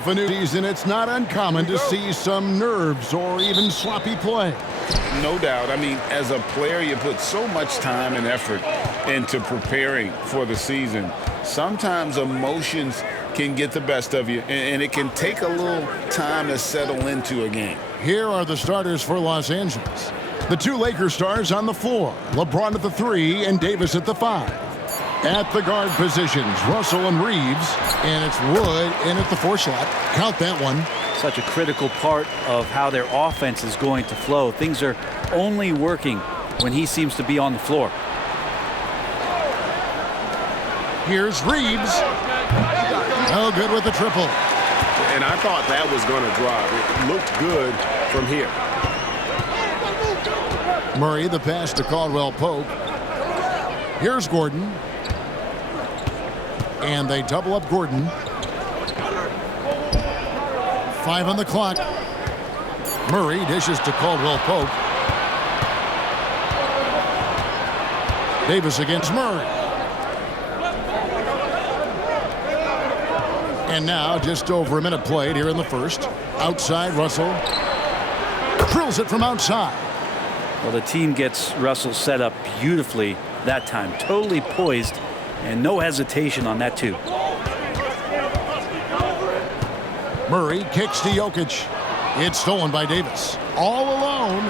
For new season, it's not uncommon to see some nerves or even sloppy play. No doubt. I mean, as a player, you put so much time and effort into preparing for the season. Sometimes emotions can get the best of you, and it can take a little time to settle into a game. Here are the starters for Los Angeles. The two Lakers stars on the floor, LeBron at the 3 and Davis at the 5. At the guard positions, Russell and Reeves, and it's Wood in at the 4 slot. Count that one. Such a critical part of how their offense is going to flow. Things are only working when he seems to be on the floor. Here's Reeves. Oh, good with the triple. And I thought that was going to drop. It looked good from here. Murray, the pass to Caldwell Pope. Here's Gordon. And they double up Gordon. 5 on the clock. Murray dishes to Caldwell Pope. Davis against Murray. And now just over a minute played here in the first. Outside, Russell drills it from outside. Well, the team gets Russell set up beautifully that time. Totally poised and no hesitation on that too. Murray kicks to Jokic. It's stolen by Davis. All alone.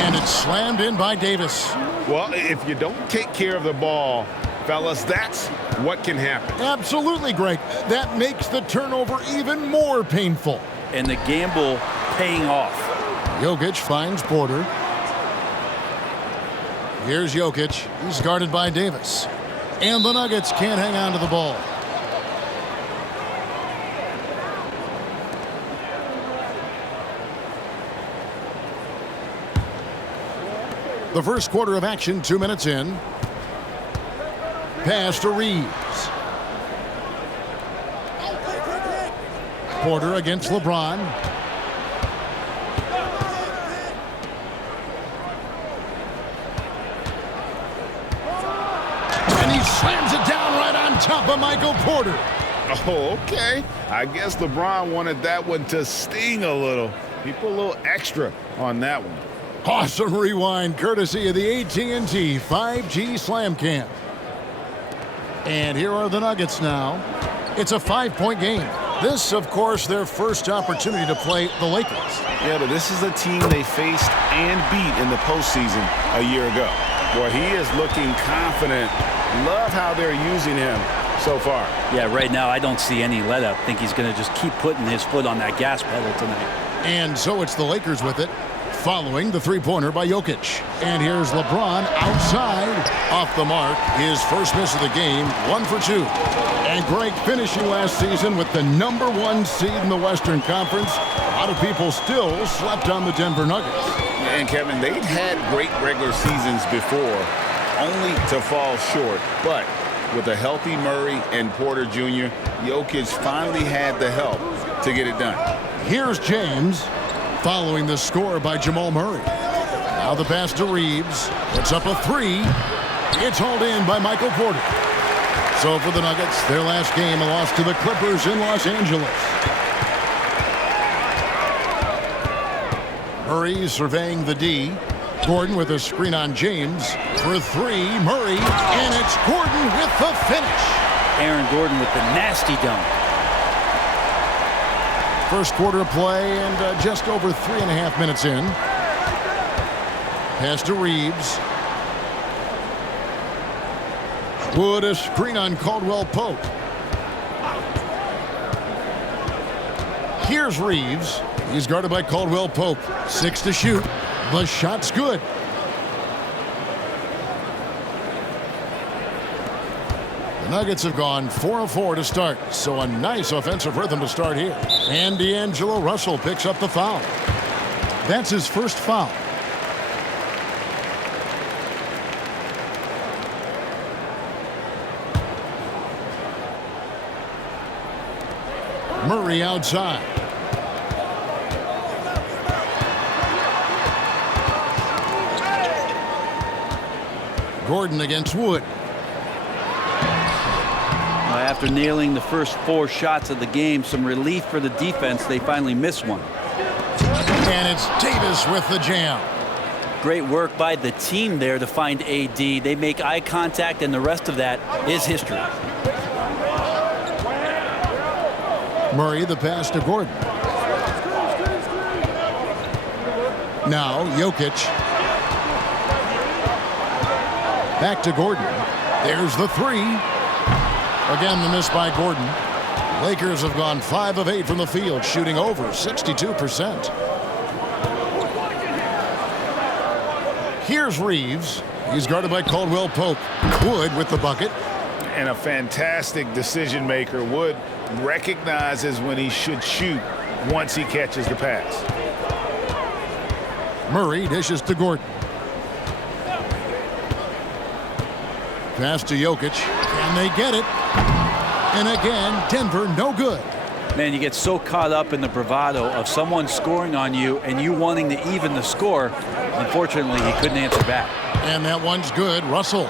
And it's slammed in by Davis. Well, if you don't take care of the ball, fellas, that's what can happen. Absolutely, Greg. That makes the turnover even more painful. And the gamble paying off. Jokic finds Porter. Here's Jokic. He's guarded by Davis. And the Nuggets can't hang on to the ball. The first quarter of action, 2 minutes in. Pass to Reeves. Porter against LeBron. And he slams it down right on top of Michael Porter. Oh, okay. I guess LeBron wanted that one to sting a little. He put a little extra on that one. Awesome rewind, courtesy of the AT&T 5G Slam Cam. And here are the Nuggets now. It's a 5-point game. This, of course, their first opportunity to play the Lakers. Yeah, but this is a team they faced and beat in the postseason a year ago. Boy, he is looking confident. Love how they're using him so far. Yeah, right now I don't see any let up. I think he's going to just keep putting his foot on that gas pedal tonight. And so it's the Lakers with it, following the three-pointer by Jokic. And here's LeBron outside, off the mark. His first miss of the game, 1 for 2. And Greg, finishing last season with the #1 seed in the Western Conference, a lot of people still slept on the Denver Nuggets. And Kevin, they'd had great regular seasons before, only to fall short. But with a healthy Murray and Porter Jr., Jokic finally had the help to get it done. Here's James, following the score by Jamal Murray. Now the pass to Reeves. Puts up a 3. It's hauled in by Michael Porter. So for the Nuggets, their last game, a loss to the Clippers in Los Angeles. Murray surveying the D. Gordon with a screen on James. For 3, Murray. And it's Gordon with the finish. Aaron Gordon with the nasty dunk. First quarter of play and just over 3.5 minutes in. Pass to Reeves. Wood, a screen on Caldwell Pope. Here's Reeves. He's guarded by Caldwell Pope. 6 to shoot. The shot's good. The Nuggets have gone 4 of 4 to start, so a nice offensive rhythm to start here. And D'Angelo Russell picks up the foul. That's his first foul. Murray outside. Gordon against Wood. After nailing the first 4 shots of the game, some relief for the defense. They finally missed one. And it's Davis with the jam. Great work by the team there to find AD. They make eye contact, and the rest of that is history. Murray, the pass to Gordon. Now Jokic. Back to Gordon. There's the 3. Again, the miss by Gordon. Lakers have gone 5 of 8 from the field, shooting over 62%. Here's Reeves. He's guarded by Caldwell Pope. Wood with the bucket. And a fantastic decision maker. Wood recognizes when he should shoot once he catches the pass. Murray dishes to Gordon. Pass to Jokic. Can they get it? And again, Denver no good. Man, you get so caught up in the bravado of someone scoring on you and you wanting to even the score. Unfortunately, he couldn't answer back. And that one's good. Russell.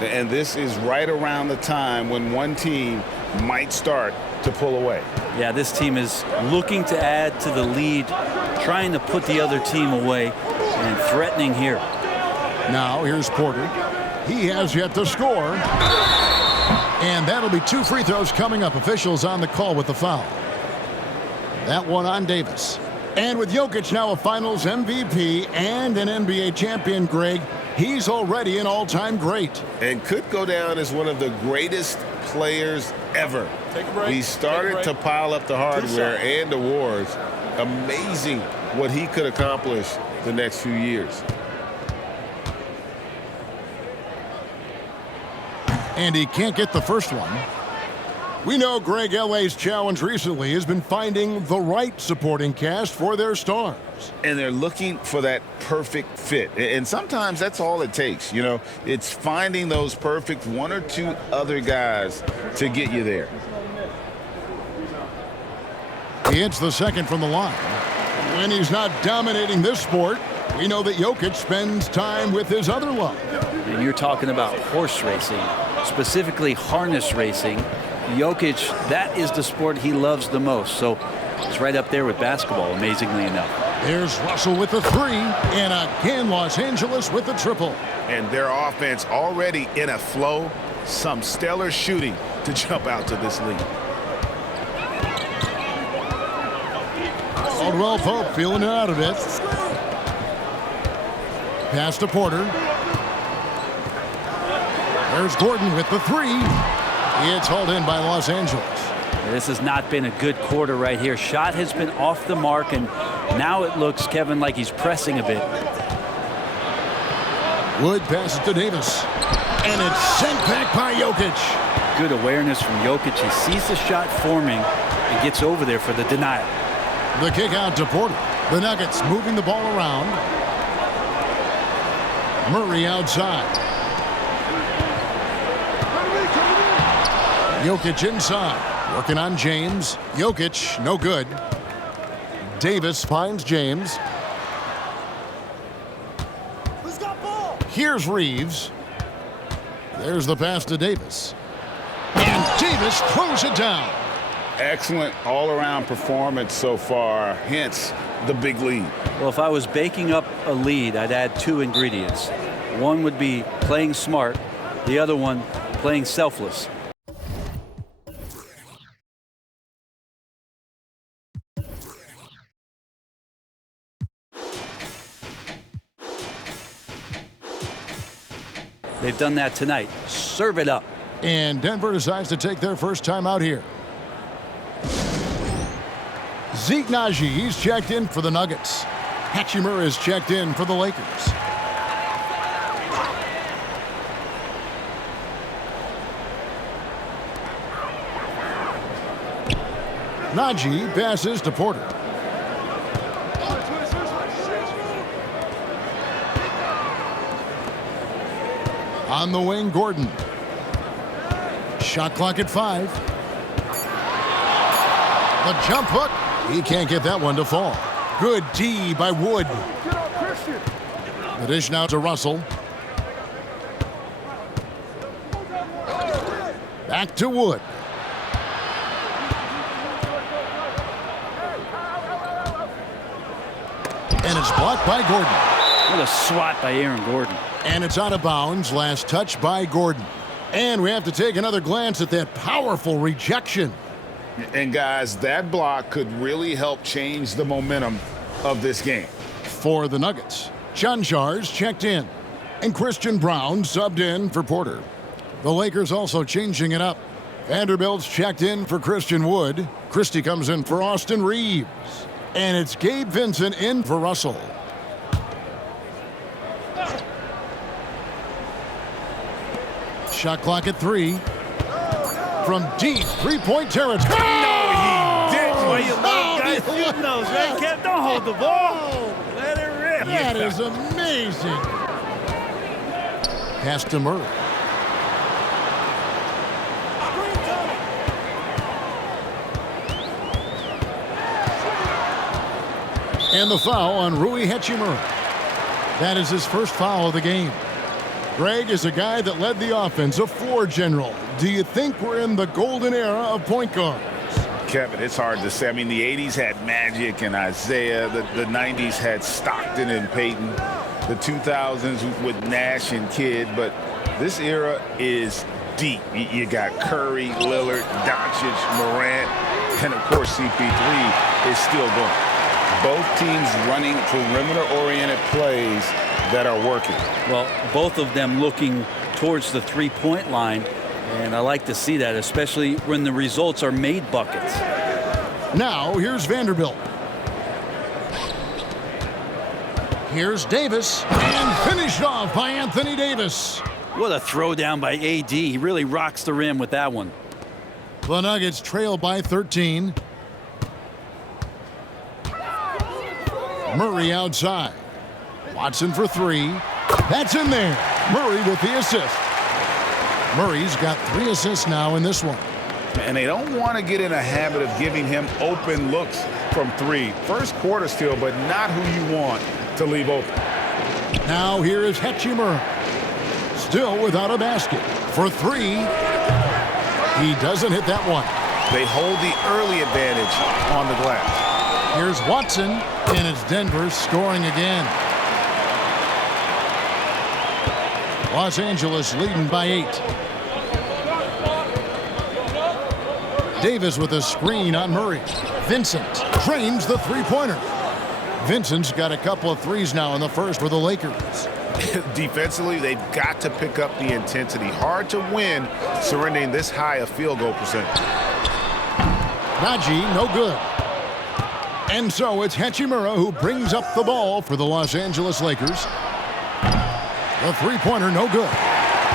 And this is right around the time when one team might start to pull away. Yeah, this team is looking to add to the lead, trying to put the other team away, and threatening here. Now here's Porter. He has yet to score. And that'll be 2 free throws coming up. Officials on the call with the foul. That one on Davis. And with Jokic now a Finals MVP and an NBA champion, Greg, he's already an all-time great. And could go down as one of the greatest players ever. He started to pile up the hardware and awards. Amazing what he could accomplish the next few years. And he can't get the first one. We know, Greg, LA's challenge recently has been finding the right supporting cast for their stars. And they're looking for that perfect fit. And sometimes that's all it takes. You know, it's finding those perfect 1 or 2 other guys to get you there. He hits the second from the line. When he's not dominating this sport, we know that Jokic spends time with his other love. And you're talking about horse racing, specifically harness racing. Jokic, that is the sport he loves the most. So it's right up there with basketball, amazingly enough. There's Russell with the 3, and again Los Angeles with the triple. And their offense already in a flow. Some stellar shooting to jump out to this lead. Caldwell Pope feeling it out of it. Pass to Porter. There's Gordon with the 3. It's hauled in by Los Angeles. This has not been a good quarter right here. Shot has been off the mark, and now it looks, Kevin, like he's pressing a bit. Wood passes to Davis. And it's sent back by Jokic. Good awareness from Jokic. He sees the shot forming and gets over there for the denial. The kick out to Porter. The Nuggets moving the ball around. Murray outside. Jokic inside. Working on James. Jokic, no good. Davis finds James. Who's got ball? Here's Reeves. There's the pass to Davis. And Davis throws it down. Excellent all-around performance so far, hence the big lead. Well, if I was baking up a lead, I'd add 2 ingredients. One would be playing smart. The other one, playing selfless. They've done that tonight. Serve it up. And Denver decides to take their first time out here. Zeke Naji, he's checked in for the Nuggets. Hachimura is checked in for the Lakers. Naji passes to Porter. On the wing, Gordon. Shot clock at 5. The jump hook. He can't get that one to fall. Good D by Wood. The dish now to Russell. Back to Wood. And it's blocked by Gordon. What a swat by Aaron Gordon. And it's out of bounds. Last touch by Gordon. And we have to take another glance at that powerful rejection. And guys, that block could really help change the momentum of this game. For the Nuggets, Chanjar's checked in. And Christian Brown subbed in for Porter. The Lakers also changing it up. Vanderbilt's checked in for Christian Wood. Christie comes in for Austin Reeves. And it's Gabe Vincent in for Russell. Shot clock at 3. From deep three-point territory. No, he didn't. Well, you love guys shooting those, right, Kev? Don't hold the ball. Let it rip. That is amazing. Pass to Murray. And the foul on Rui Hachimura. That is his first foul of the game. Greg is a guy that led the offense, a floor general. Do you think we're in the golden era of point guards? Kevin, it's hard to say. I mean, the 80s had Magic and Isaiah. The 90s had Stockton and Peyton. The 2000s with Nash and Kidd. But this era is deep. You got Curry, Lillard, Doncic, Morant, and, of course, CP3 is still going. Both teams running perimeter-oriented plays that are working. Well, both of them looking towards the three-point line, and I like to see that, especially when the results are made buckets. Now, here's Vanderbilt. Here's Davis, and finished off by Anthony Davis. What a throwdown by AD. He really rocks the rim with that one. The Nuggets trail by 13. Murray outside. Watson for 3. That's in there. Murray with the assist. Murray's got 3 assists now in this one. And they don't want to get in a habit of giving him open looks from 3. First quarter still, but not who you want to leave open. Now here is Hachimura. Still without a basket. For 3. He doesn't hit that one. They hold the early advantage on the glass. Here's Watson, and it's Denver scoring again. Los Angeles leading by 8. Davis with a screen on Murray. Vincent drains the three-pointer. Vincent's got a couple of threes now in the first for the Lakers. Defensively, they've got to pick up the intensity. Hard to win surrendering this high a field goal percentage. Najee, no good. And so it's Hachimura who brings up the ball for the Los Angeles Lakers. The three-pointer, no good.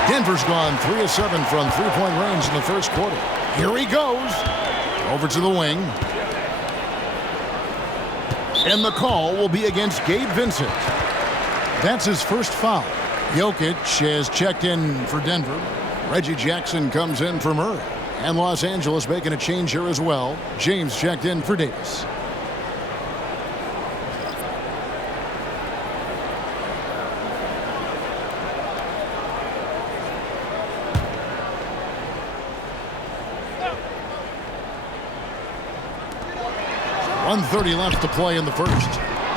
Denver's gone 3 of 7 from three-point range in the first quarter. Here he goes. Over to the wing. And the call will be against Gabe Vincent. That's his first foul. Jokic has checked in for Denver. Reggie Jackson comes in for Murray. And Los Angeles making a change here as well. James checked in for Davis. .130 left to play in the first.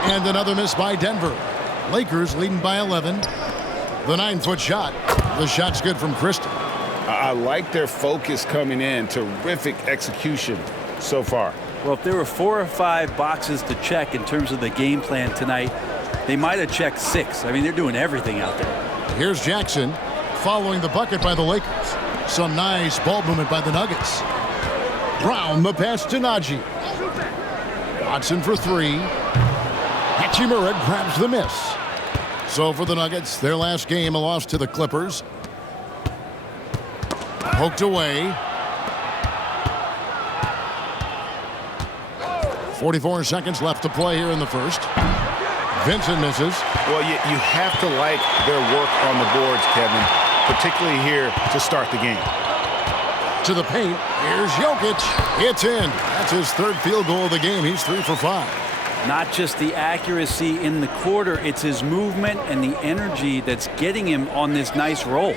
And another miss by Denver. Lakers leading by 11. The 9-foot shot. The shot's good from Christie. I like their focus coming in. Terrific execution so far. Well, if there were 4 or 5 boxes to check in terms of the game plan tonight, they might have checked 6. I mean, they're doing everything out there. Here's Jackson following the bucket by the Lakers. Some nice ball movement by the Nuggets. Brown the pass to Najee. Watson for 3. Hachimura grabs the miss. So for the Nuggets, their last game, a loss to the Clippers. Poked away. 44 seconds left to play here in the first. Vincent misses. Well, you have to like their work on the boards, Kevin, particularly here to start the game. To the paint. Here's Jokic. It's in. That's his third field goal of the game. He's 3 for 5. Not just the accuracy in the quarter, it's his movement and the energy that's getting him on this nice roll.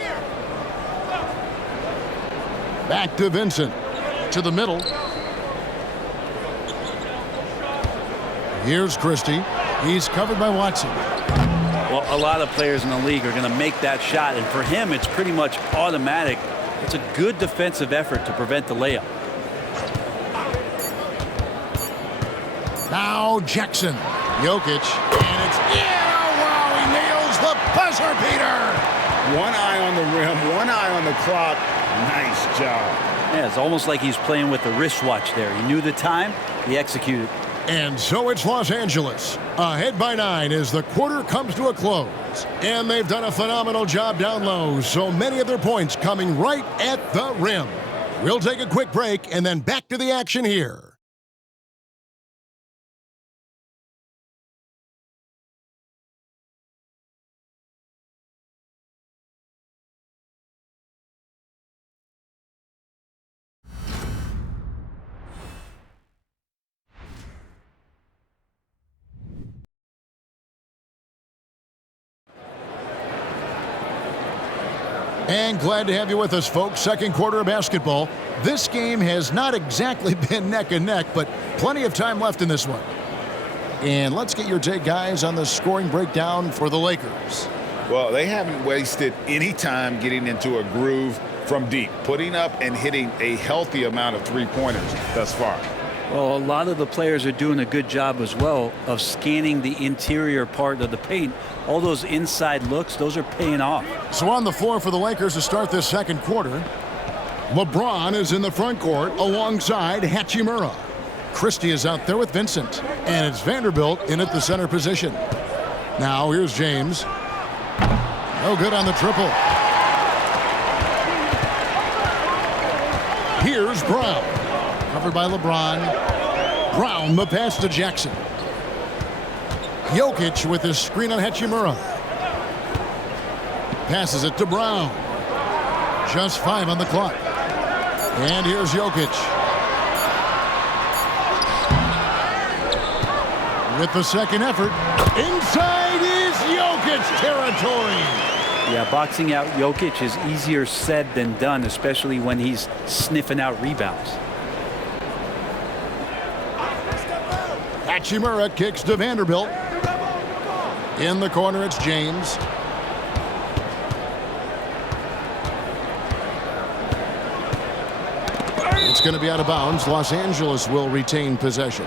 Back to Vincent. To the middle. Here's Christie. He's covered by Watson. Well, a lot of players in the league are going to make that shot, and for him, it's pretty much automatic. It's a good defensive effort to prevent the layup. Now Jackson. Jokic. And it's in. Oh, wow, he nails the buzzer beater. One eye on the rim, one eye on the clock. Nice job. Yeah, it's almost like he's playing with the wristwatch there. He knew the time, he executed. And so it's Los Angeles, ahead by 9 as the quarter comes to a close. And they've done a phenomenal job down low, so many of their points coming right at the rim. We'll take a quick break and then back to the action here. And glad to have you with us, folks. Second quarter of basketball. This game has not exactly been neck and neck, but plenty of time left in this one. And let's get your take, guys, on the scoring breakdown for the Lakers. Well, they haven't wasted any time getting into a groove from deep, putting up and hitting a healthy amount of three-pointers thus far. Well, a lot of the players are doing a good job as well of scanning the interior part of the paint. All those inside looks, those are paying off. So on the floor for the Lakers to start this second quarter, LeBron is in the front court alongside Hachimura. Christie is out there with Vincent. And it's Vanderbilt in at the center position. Now here's James. No good on the triple. Here's Brown. Covered by LeBron. Brown the pass to Jackson. Jokic with his screen on Hachimura. Passes it to Brown. Just 5 on the clock. And here's Jokic. With the second effort. Inside is Jokic territory. Yeah, boxing out Jokic is easier said than done, especially when he's sniffing out rebounds. Hachimura kicks to Vanderbilt. In the corner, it's James. It's going to be out of bounds. Los Angeles will retain possession.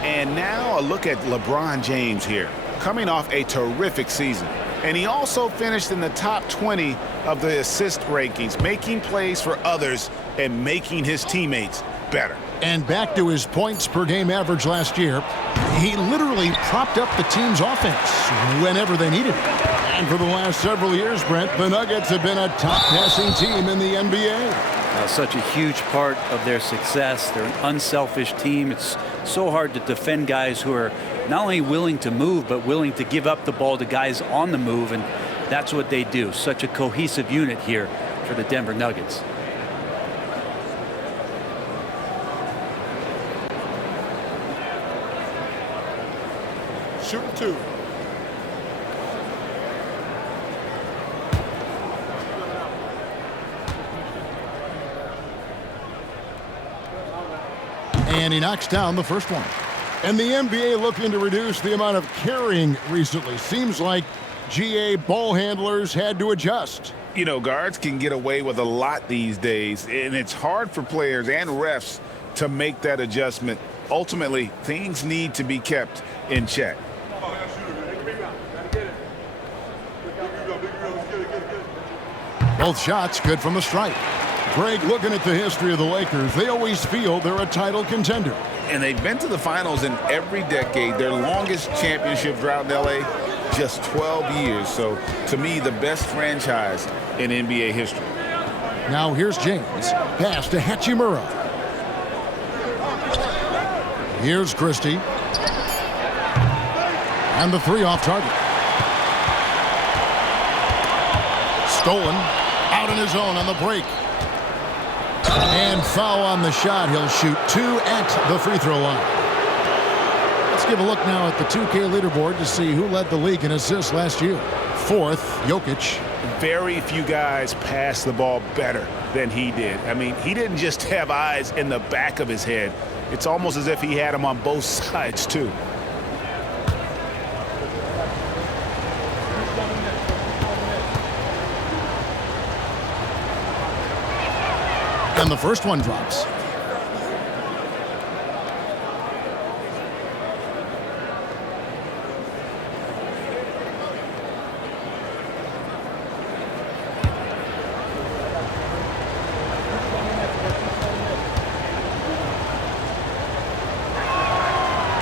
And now a look at LeBron James here, coming off a terrific season. And he also finished in the top 20 of the assist rankings, making plays for others and making his teammates better. And back to his points per game average last year, he literally propped up the team's offense whenever they needed it. And for the last several years, Brent, the Nuggets have been a top passing team in the NBA. Such a huge part of their success. They're an unselfish team. It's so hard to defend guys who are not only willing to move, but willing to give up the ball to guys on the move, and that's what they do. Such a cohesive unit here for the Denver Nuggets. Shoot two. And he knocks down the first one. And the NBA looking to reduce the amount of carrying recently. Seems like GA ball handlers had to adjust. You know, guards can get away with a lot these days, and it's hard for players and refs to make that adjustment. Ultimately, things need to be kept in check. Both shots good from the stripe. Greg, looking at the history of the Lakers, they always feel they're a title contender. And they've been to the finals in every decade. Their longest championship drought in LA, just 12 years. So, to me, the best franchise in NBA history. Now here's James. Pass to Hachimura. Here's Christie. And the three off target. Stolen. Out in his own on the break. And foul on the shot. He'll shoot 2 at the free throw line. Let's give a look now at the 2K leaderboard to see who led the league in assists last year. fourth. Jokic. Very few guys pass the ball better than he did. I mean, he didn't just have eyes in the back of his head. It's almost as if he had them on both sides, too. And the first one drops.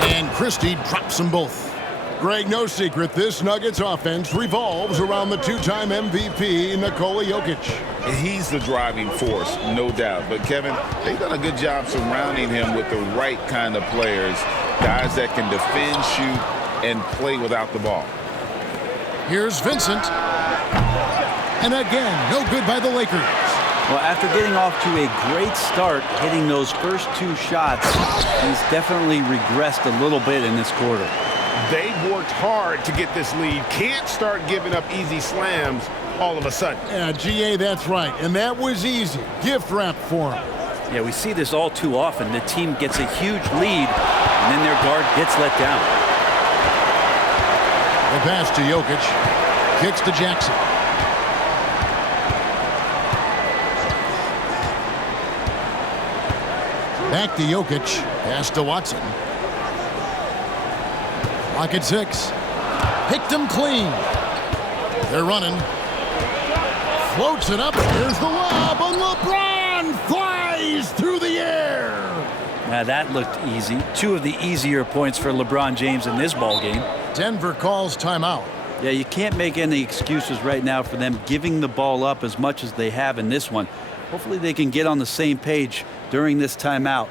And Christie drops them both. Greg, no secret, this Nuggets offense revolves around the two-time MVP, Nikola Jokic. He's the driving force, no doubt. But, Kevin, they've done a good job surrounding him with the right kind of players, guys that can defend, shoot, and play without the ball. Here's Vincent. And again, no good by the Lakers. Well, after getting off to a great start, hitting those first two shots, he's definitely regressed a little bit in this quarter. They've worked hard to get this lead. Can't start giving up easy slams all of a sudden. Yeah, GA, that's right. And that was easy. Gift wrap for him. Yeah, we see this all too often. The team gets a huge lead, and then their guard gets let down. The pass to Jokic. Kicks to Jackson. Back to Jokic. Pass to Watson. Clock at 6. Picked him clean. They're running. Floats it up. Here's the lob. And LeBron flies through the air. Now that looked easy. Two of the easier points for LeBron James in this ball game. Denver calls timeout. Yeah, you can't make any excuses right now for them giving the ball up as much as they have in this one. Hopefully they can get on the same page during this timeout.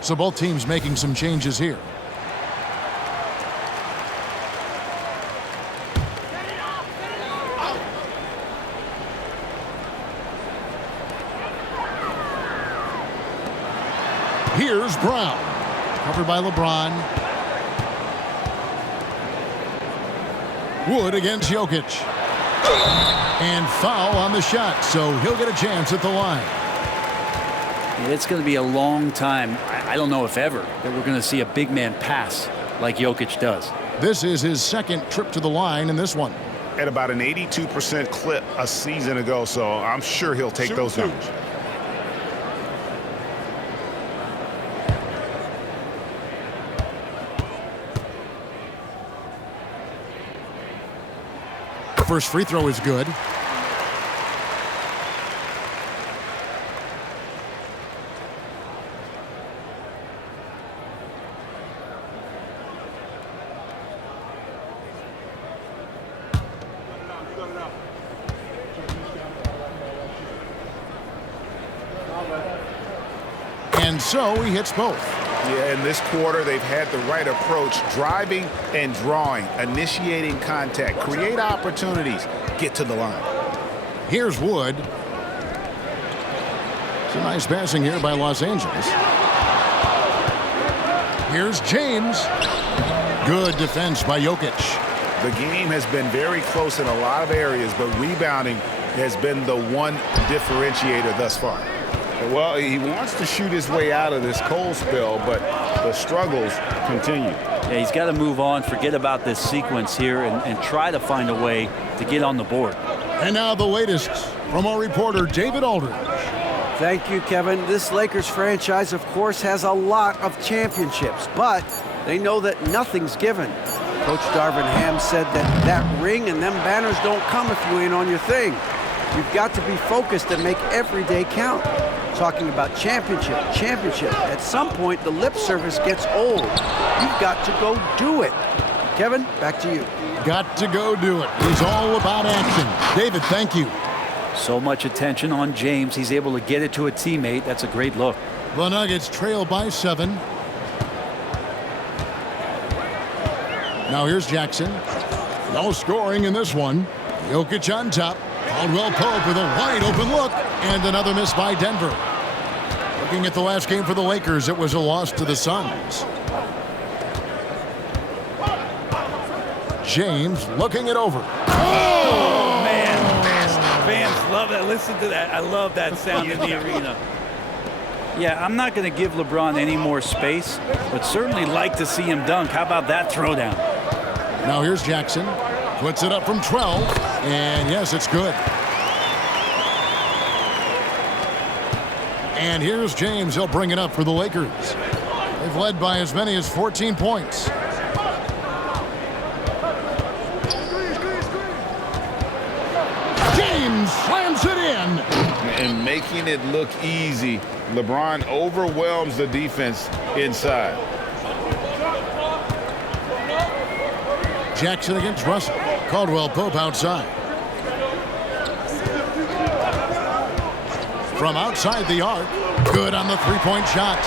So both teams making some changes here. Here's Brown. Covered by LeBron. Wood against Jokic. And foul on the shot, so he'll get a chance at the line. It's going to be a long time, I don't know if ever, that we're going to see a big man pass like Jokic does. This is his second trip to the line in this one. At about an 82% clip a season ago, so I'm sure he'll take those numbers. First free throw is good. And so he hits both. Yeah, in this quarter, they've had the right approach, driving and drawing, initiating contact, create opportunities, get to the line. Here's Wood. It's a nice passing here by Los Angeles. Here's James. Good defense by Jokic. The game has been very close in a lot of areas, but rebounding has been the one differentiator thus far. Well, he wants to shoot his way out of this cold spell, but the struggles continue. Yeah, he's got to move on, forget about this sequence here, and try to find a way to get on the board. And now the latest from our reporter, David Aldridge. Thank you, Kevin. This Lakers franchise, of course, has a lot of championships, but they know that nothing's given. Coach Darvin Ham said that ring and them banners don't come if you ain't on your thing. You've got to be focused and make every day count. Talking about championship. At some point, the lip service gets old. You've got to go do it. Kevin, back to you. Got to go do it. He's all about action. David, thank you. So much attention on James. He's able to get it to a teammate. That's a great look. The Nuggets trail by 7. Now here's Jackson. No scoring in this one. Jokic on top. Caldwell Pope with a wide open look. And another miss by Denver. Looking at the last game for the Lakers, it was a loss to the Suns. James looking it over. Oh, man. Fans love that. Listen to that. I love that sound in the arena. Yeah, I'm not going to give LeBron any more space, but certainly like to see him dunk. How about that throwdown? Now here's Jackson. Puts it up from 12. And yes, it's good. And here's James. He'll bring it up for the Lakers. They've led by as many as 14 points. James slams it in. And making it look easy, LeBron overwhelms the defense inside. Jackson against Russell. Caldwell Pope outside. From outside the arc. Good on the three-point shot.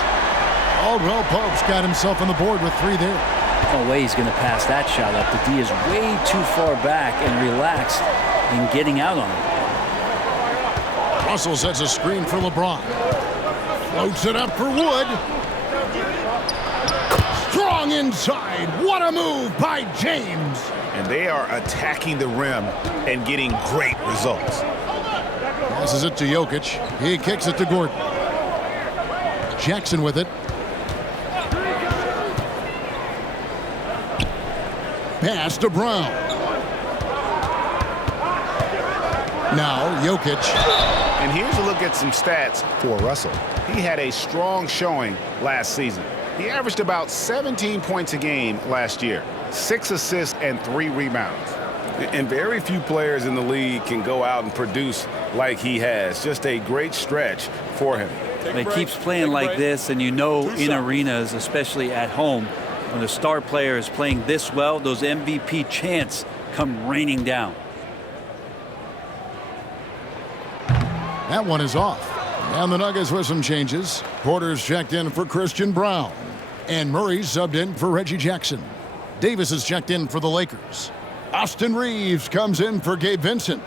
Caldwell Pope's got himself on the board with 3 there. No way he's going to pass that shot up. The D is way too far back and relaxed in getting out on it. Russell sets a screen for LeBron. Floats it up for Wood. Strong inside. What a move by James. And they are attacking the rim and getting great results. Passes it to Jokic. He kicks it to Gordon. Jackson with it. Pass to Brown. Now Jokic. And here's a look at some stats for Russell. He had a strong showing last season. He averaged about 17 points a game last year, 6 assists and 3 rebounds. And very few players in the league can go out and produce like he has. Just a great stretch for him. He keeps playing like this, and you know in arenas, especially at home, when a star player is playing this well, those MVP chants come raining down. That one is off. And the Nuggets with some changes. Porter's checked in for Christian Brown. And Murray's subbed in for Reggie Jackson. Davis is checked in for the Lakers. Austin Reeves comes in for Gabe Vincent.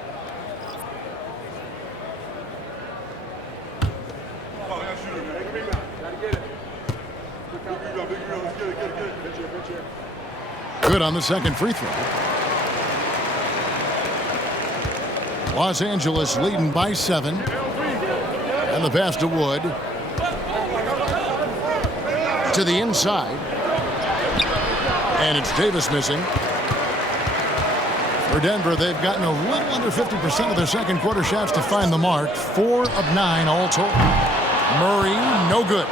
Good on the second free throw. Los Angeles leading by 7. And the pass to Wood. To the inside. And it's Davis missing. For Denver, they've gotten a little under 50% of their second quarter shots to find the mark. 4 of 9 all told. Murray, no good.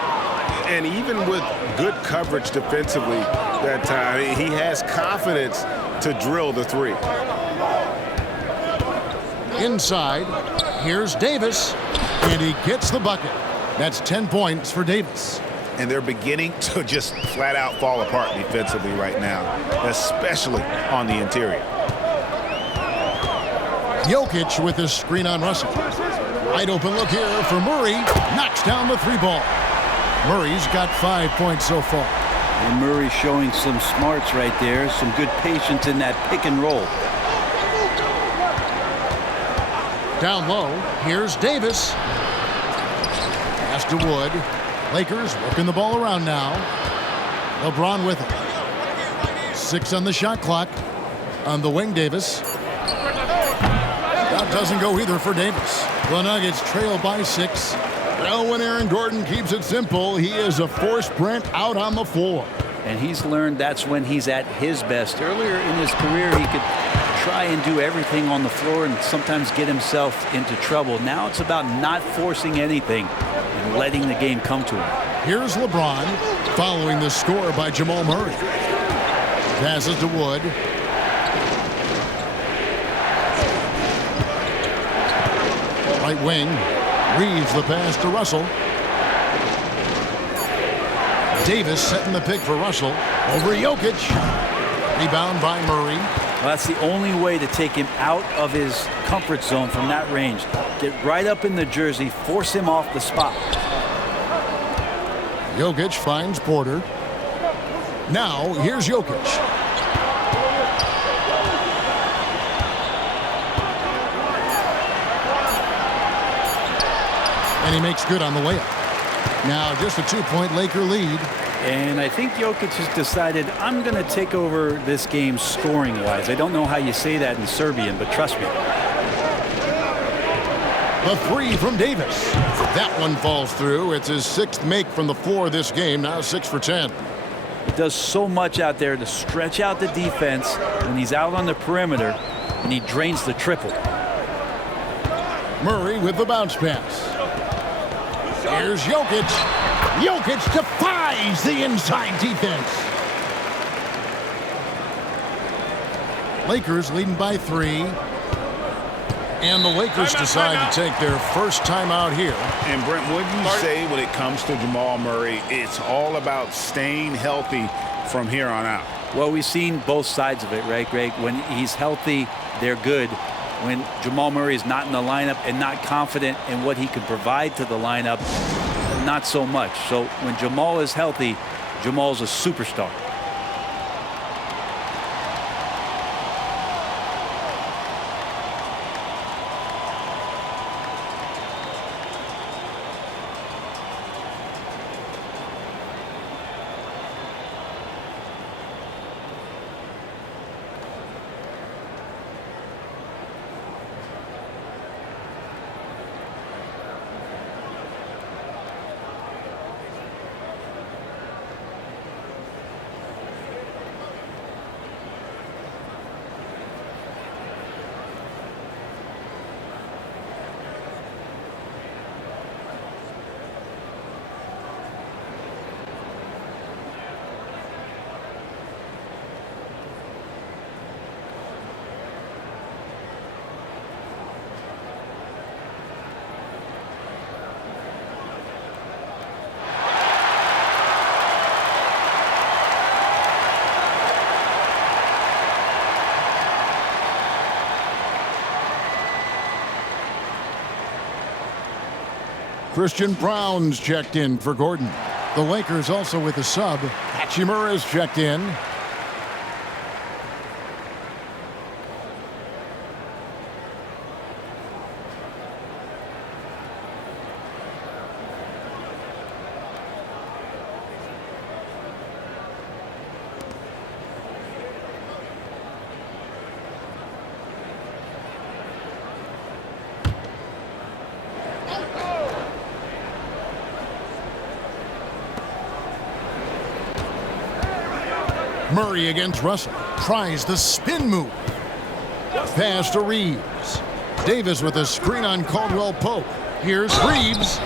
And even with good coverage defensively that time, he has confidence to drill the 3. Inside, here's Davis, and he gets the bucket. That's 10 points for Davis. And they're beginning to just flat out fall apart defensively right now, especially on the interior. Jokic with his screen on Russell. Wide open look here for Murray. Knocks down the 3 ball. Murray's got 5 points so far. And Murray showing some smarts right there, some good patience in that pick and roll. Down low, here's Davis. Pass to Wood. Lakers working the ball around now. LeBron with it. 6 on the shot clock. On the wing, Davis. That doesn't go either for Davis. The Nuggets trail by 6. Well, when Aaron Gordon keeps it simple, he is a force sprint out on the floor. And he's learned that's when he's at his best. Earlier in his career, he could try and do everything on the floor and sometimes get himself into trouble. Now it's about not forcing anything and letting the game come to him. Here's LeBron following the score by Jamal Murray. Passes to Wood. Right wing. Reeves the pass to Russell. Davis setting the pick for Russell. Over Jokic. Rebound by Murray. Well, that's the only way to take him out of his comfort zone from that range. Get right up in the jersey, force him off the spot. Jokic finds Porter. Now, here's Jokic. And he makes good on the layup. Now just a 2-point Laker lead. And I think Jokic has decided, I'm going to take over this game scoring-wise. I don't know how you say that in Serbian, but trust me. The three from Davis. That one falls through. It's his 6th make from the floor this game. Now 6 for 10. He does so much out there to stretch out the defense when he's out on the perimeter, and he drains the triple. Murray with the bounce pass. Here's Jokic. Jokic defies the inside defense. Lakers leading by 3. And the Lakers decide to take their first timeout here. And Brent, wouldn't you say when it comes to Jamal Murray, it's all about staying healthy from here on out? Well, we've seen both sides of it, right, Greg? When he's healthy, they're good. When Jamal Murray is not in the lineup and not confident in what he can provide to the lineup, not so much. So when Jamal is healthy, Jamal's a superstar. Christian Brown's checked in for Gordon. The Lakers also with a sub. Hachimura's checked in. Murray against Russell. Tries the spin move. Pass to Reeves. Davis with a screen on Caldwell Pope. Here's Reeves.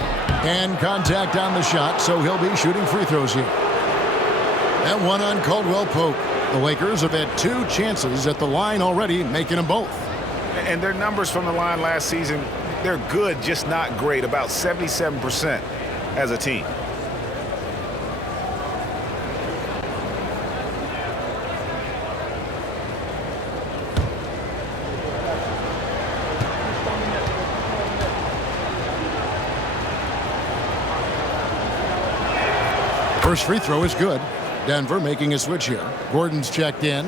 And contact on the shot, so he'll be shooting free throws here. And one on Caldwell Pope. The Lakers have had 2 chances at the line already, making them both. And their numbers from the line last season, they're good, just not great, about 77% as a team. First free throw is good. Denver making a switch here. Gordon's checked in.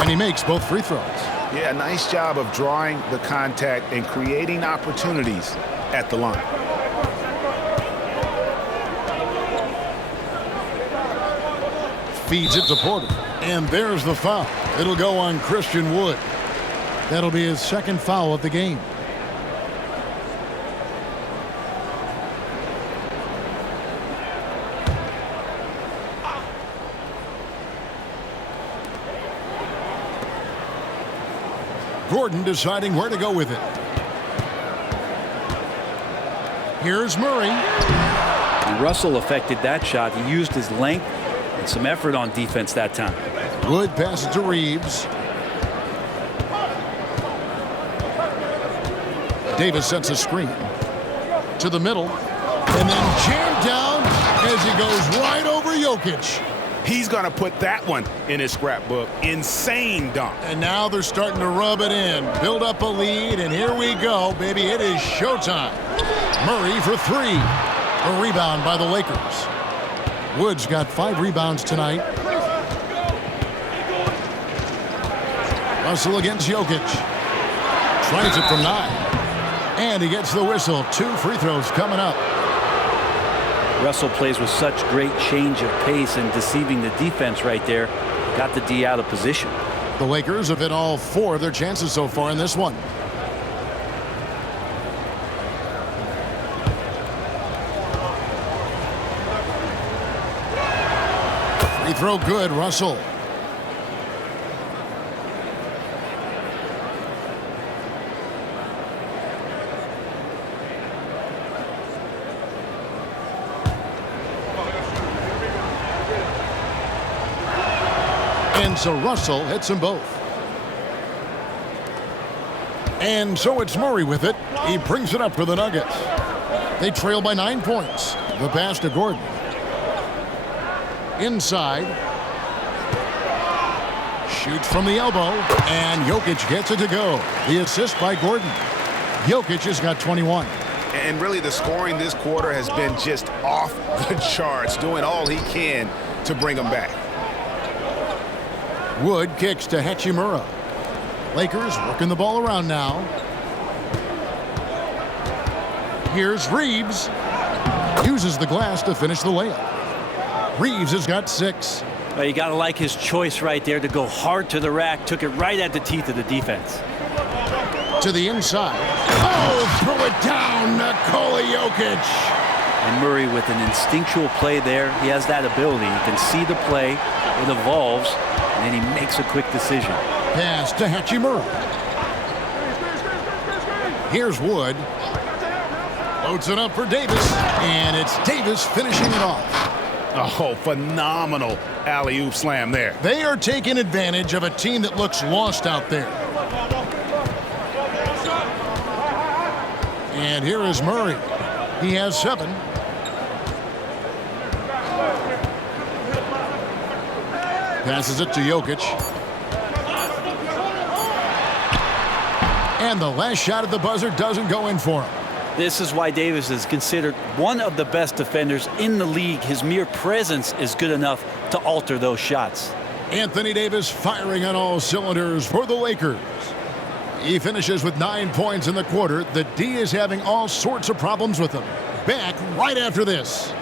And he makes both free throws. Yeah, nice job of drawing the contact and creating opportunities at the line. Feeds it to Porter. And there's the foul. It'll go on Christian Wood. That'll be his 2nd foul of the game. Gordon deciding where to go with it. Here's Murray. Russell affected that shot. He used his length and some effort on defense that time. Wood passes to Reeves. Davis sets a screen to the middle and then jammed down as he goes right over Jokic. He's going to put that one in his scrapbook. Insane dunk. And now they're starting to rub it in, build up a lead, and here we go, baby. It is showtime. Murray for three. A rebound by the Lakers. Wood's got 5 rebounds tonight. Russell against Jokic. Tries it from 9. And he gets the whistle. 2 free throws coming up. Russell plays with such great change of pace and deceiving the defense right there. Got the D out of position. The Lakers have hit all 4 of their chances so far in this one. Free throw good, Russell. And so Russell hits them both. And so it's Murray with it. He brings it up for the Nuggets. They trail by 9 points. The pass to Gordon. Inside. Shoots from the elbow. And Jokic gets it to go. The assist by Gordon. Jokic has got 21. And really the scoring this quarter has been just off the charts, doing all he can to bring them back. Wood kicks to Hachimura. Lakers working the ball around now. Here's Reeves. Uses the glass to finish the layup. Reeves has got 6. Well, you got to like his choice right there to go hard to the rack. Took it right at the teeth of the defense. To the inside. Oh, throw it down, Nikola Jokic. And Murray with an instinctual play there. He has that ability. You can see the play. It evolves. And then he makes a quick decision. Pass to Hachimura. Here's Wood. Loads it up for Davis. And it's Davis finishing it off. Oh, phenomenal alley-oop slam there. They are taking advantage of a team that looks lost out there. And here is Murray. He has 7. Passes it to Jokic. And the last shot at the buzzer doesn't go in for him. This is why Davis is considered one of the best defenders in the league. His mere presence is good enough to alter those shots. Anthony Davis firing on all cylinders for the Lakers. He finishes with 9 points in the quarter. The D is having all sorts of problems with him. Back right after this.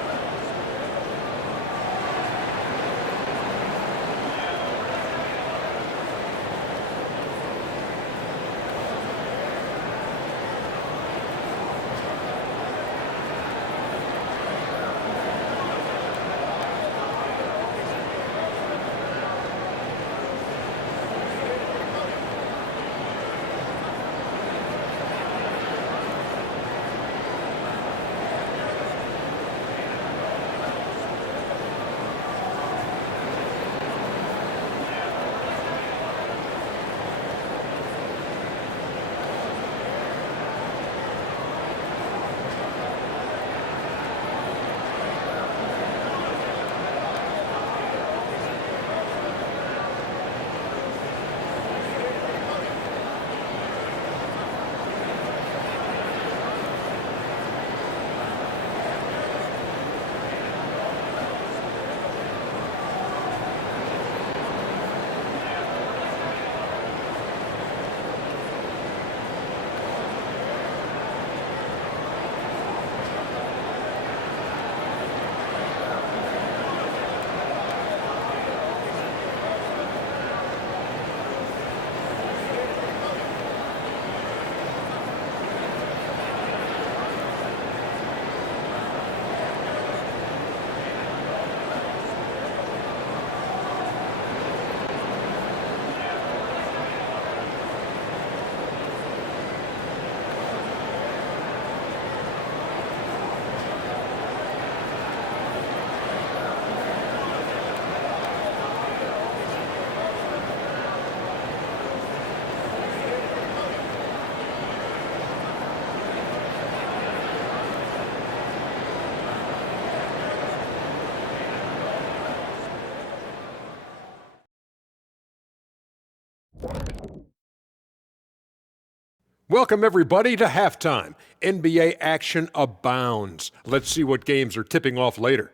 Welcome, everybody, to halftime. NBA action abounds. Let's see what games are tipping off later.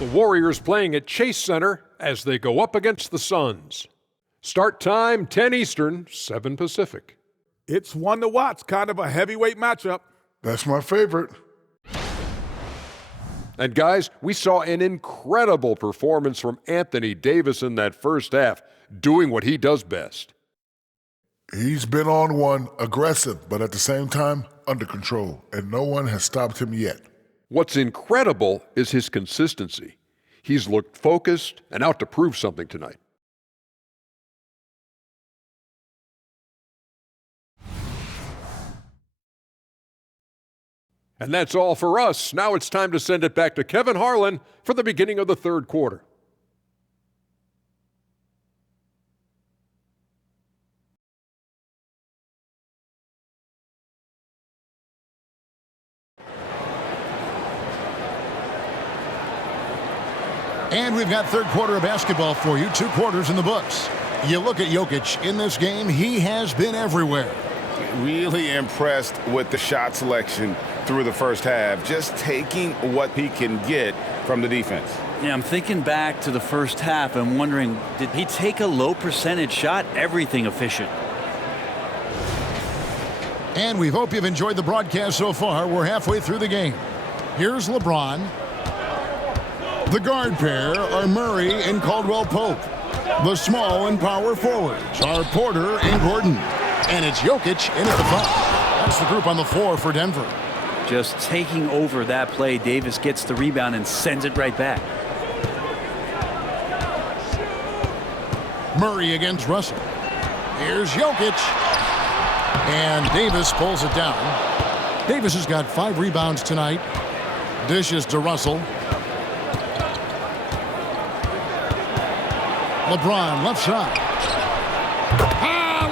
The Warriors playing at Chase Center as they go up against the Suns. Start time, 10 Eastern, 7 Pacific. It's one to watch, kind of a heavyweight matchup. That's my favorite. And guys, we saw an incredible performance from Anthony Davis in that first half, doing what he does best. He's been on one, aggressive, but at the same time, under control, and no one has stopped him yet. What's incredible is his consistency. He's looked focused and out to prove something tonight. And that's all for us. Now it's time to send it back to Kevin Harlan for the beginning of the third quarter. And we've got third quarter of basketball for you, 2 quarters in the books. You look at Jokic in this game, he has been everywhere. Really impressed with the shot selection through the first half, just taking what he can get from the defense. Yeah, I'm thinking back to the first half and wondering, did he take a low percentage shot? Everything efficient. And we hope you've enjoyed the broadcast so far. We're halfway through the game. Here's LeBron. The guard pair are Murray and Caldwell Pope. The small and power forwards are Porter and Gordon. And it's Jokic in at the 5. That's the group on the floor for Denver. Just taking over that play. Davis gets the rebound and sends it right back. Murray against Russell. Here's Jokic. And Davis pulls it down. Davis has got 5 rebounds tonight. Dishes to Russell. LeBron, left side.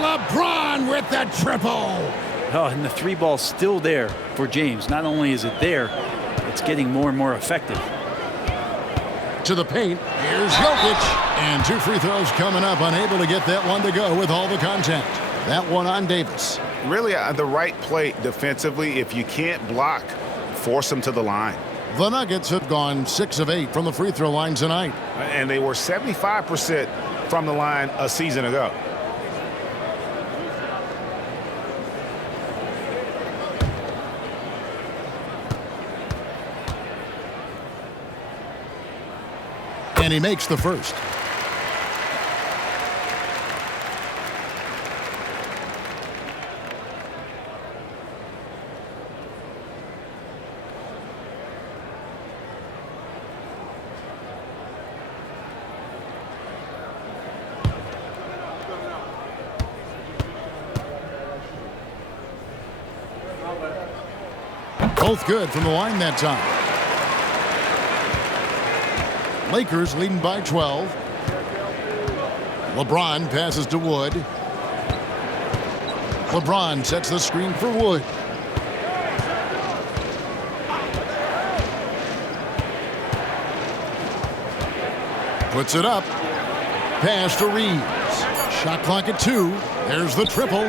LeBron with the triple. Oh, and the 3 ball's still there for James. Not only is it there, it's getting more and more effective. To the paint. Here's Jokic. And 2 free throws coming up. Unable to get that one to go with all the contact. That one on Davis. Really the right play defensively. If you can't block, force them to the line. The Nuggets have gone 6 of 8 from the free throw line tonight. And they were 75% from the line a season ago. And he makes the first. Both good from the line that time. Lakers leading by 12. LeBron passes to Wood. LeBron sets the screen for Wood. Puts it up. Pass to Reeves. Shot clock at 2. There's the triple.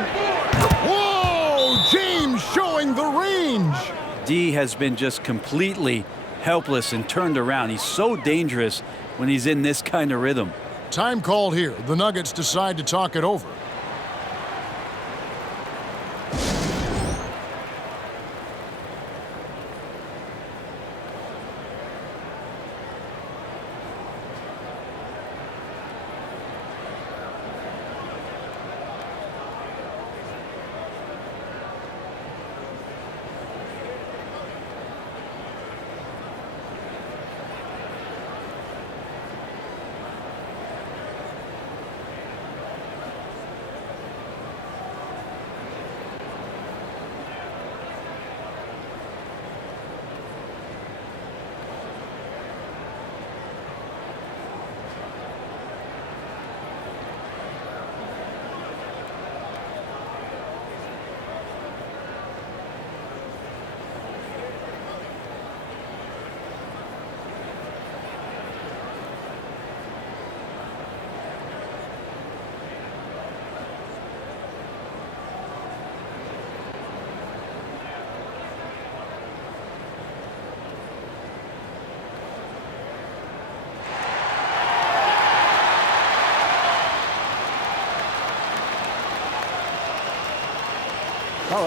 Whoa! James showing the range. D has been just completely helpless and turned around. He's so dangerous when he's in this kind of rhythm. Time called here. The Nuggets decide to talk it over.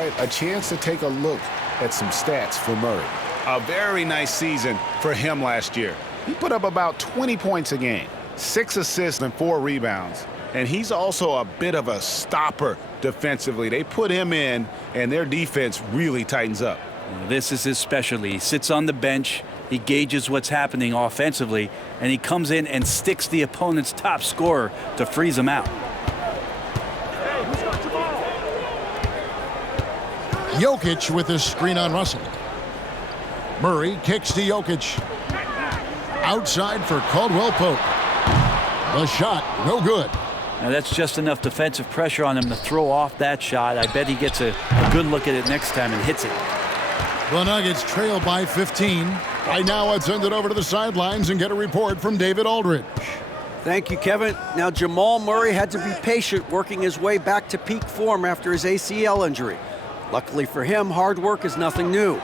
right, a chance to take a look at some stats for Murray. A very nice season for him last year. He put up about 20 points a game, 6 assists and 4 rebounds. And he's also a bit of a stopper defensively. They put him in, and their defense really tightens up. This is his specialty. He sits on the bench, he gauges what's happening offensively, and he comes in and sticks the opponent's top scorer to freeze him out. Jokic with his screen on Russell. Murray kicks to Jokic. Outside for Caldwell Pope. The shot, no good. Now that's just enough defensive pressure on him to throw off that shot. I bet he gets a good look at it next time and hits it. The Nuggets trail by 15. Right now, I'd send it over to the sidelines and get a report from David Aldridge. Thank you, Kevin. Now, Jamal Murray had to be patient working his way back to peak form after his ACL injury. Luckily for him, hard work is nothing new.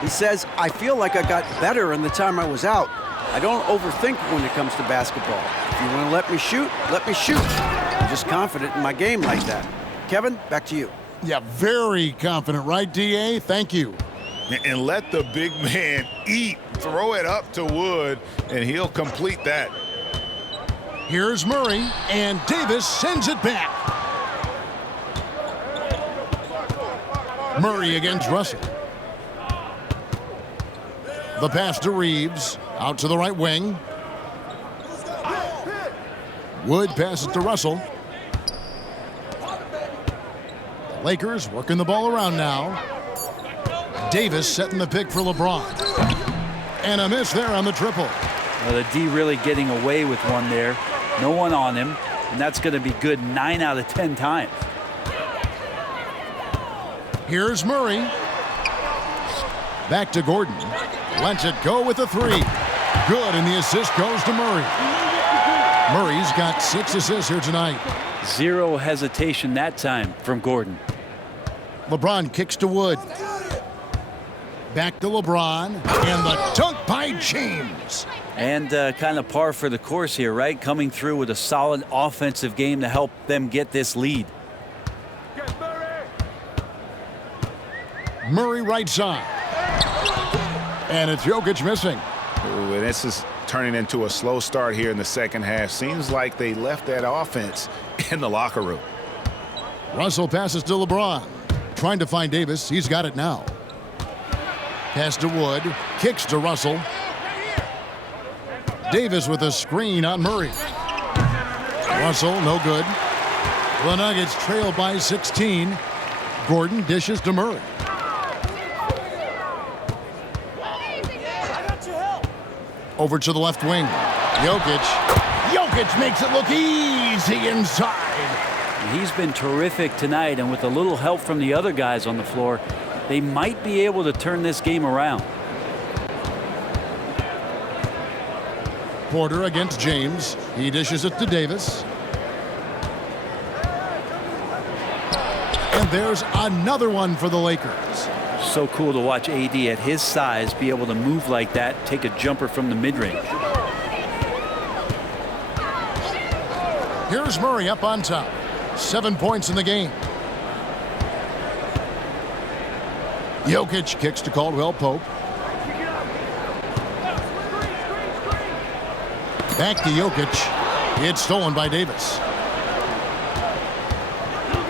He says, I feel like I got better in the time I was out. I don't overthink when it comes to basketball. If you want to let me shoot, let me shoot. I'm just confident in my game like that. Kevin, back to you. Yeah, very confident, right, D.A.? Thank you. And let the big man eat. Throw it up to Wood, and he'll complete that. Here's Murray, and Davis sends it back. Murray against Russell. The pass to Reeves. Out to the right wing. Wood passes to Russell. The Lakers working the ball around now. Davis setting the pick for LeBron. And a miss there on the triple. Well, the D really getting away with one there. No one on him. And that's going to be good 9 out of 10 times. Here's Murray. Back to Gordon. Lets it go with a 3. Good, and the assist goes to Murray. Murray's got 6 assists here tonight. 0 hesitation that time from Gordon. LeBron kicks to Wood. Back to LeBron, and the dunk by James. And kind of par for the course here, right? Coming through with a solid offensive game to help them get this lead. Murray right side. And it's Jokic missing. Ooh, and this is turning into a slow start here in the second half. Seems like they left that offense in the locker room. Russell passes to LeBron. Trying to find Davis. He's got it now. Pass to Wood. Kicks to Russell. Davis with a screen on Murray. Russell, no good. The Nuggets trail by 16. Gordon dishes to Murray. Over to the left wing. Jokic. Jokic makes it look easy inside. He's been terrific tonight, and with a little help from the other guys on the floor, they might be able to turn this game around. Porter against James. He dishes it to Davis. And there's another one for the Lakers. So cool to watch AD at his size be able to move like that, take a jumper from the mid-range. Here's Murray up on top. 7 points in the game. Jokic kicks to Caldwell Pope. Back to Jokic. It's stolen by Davis.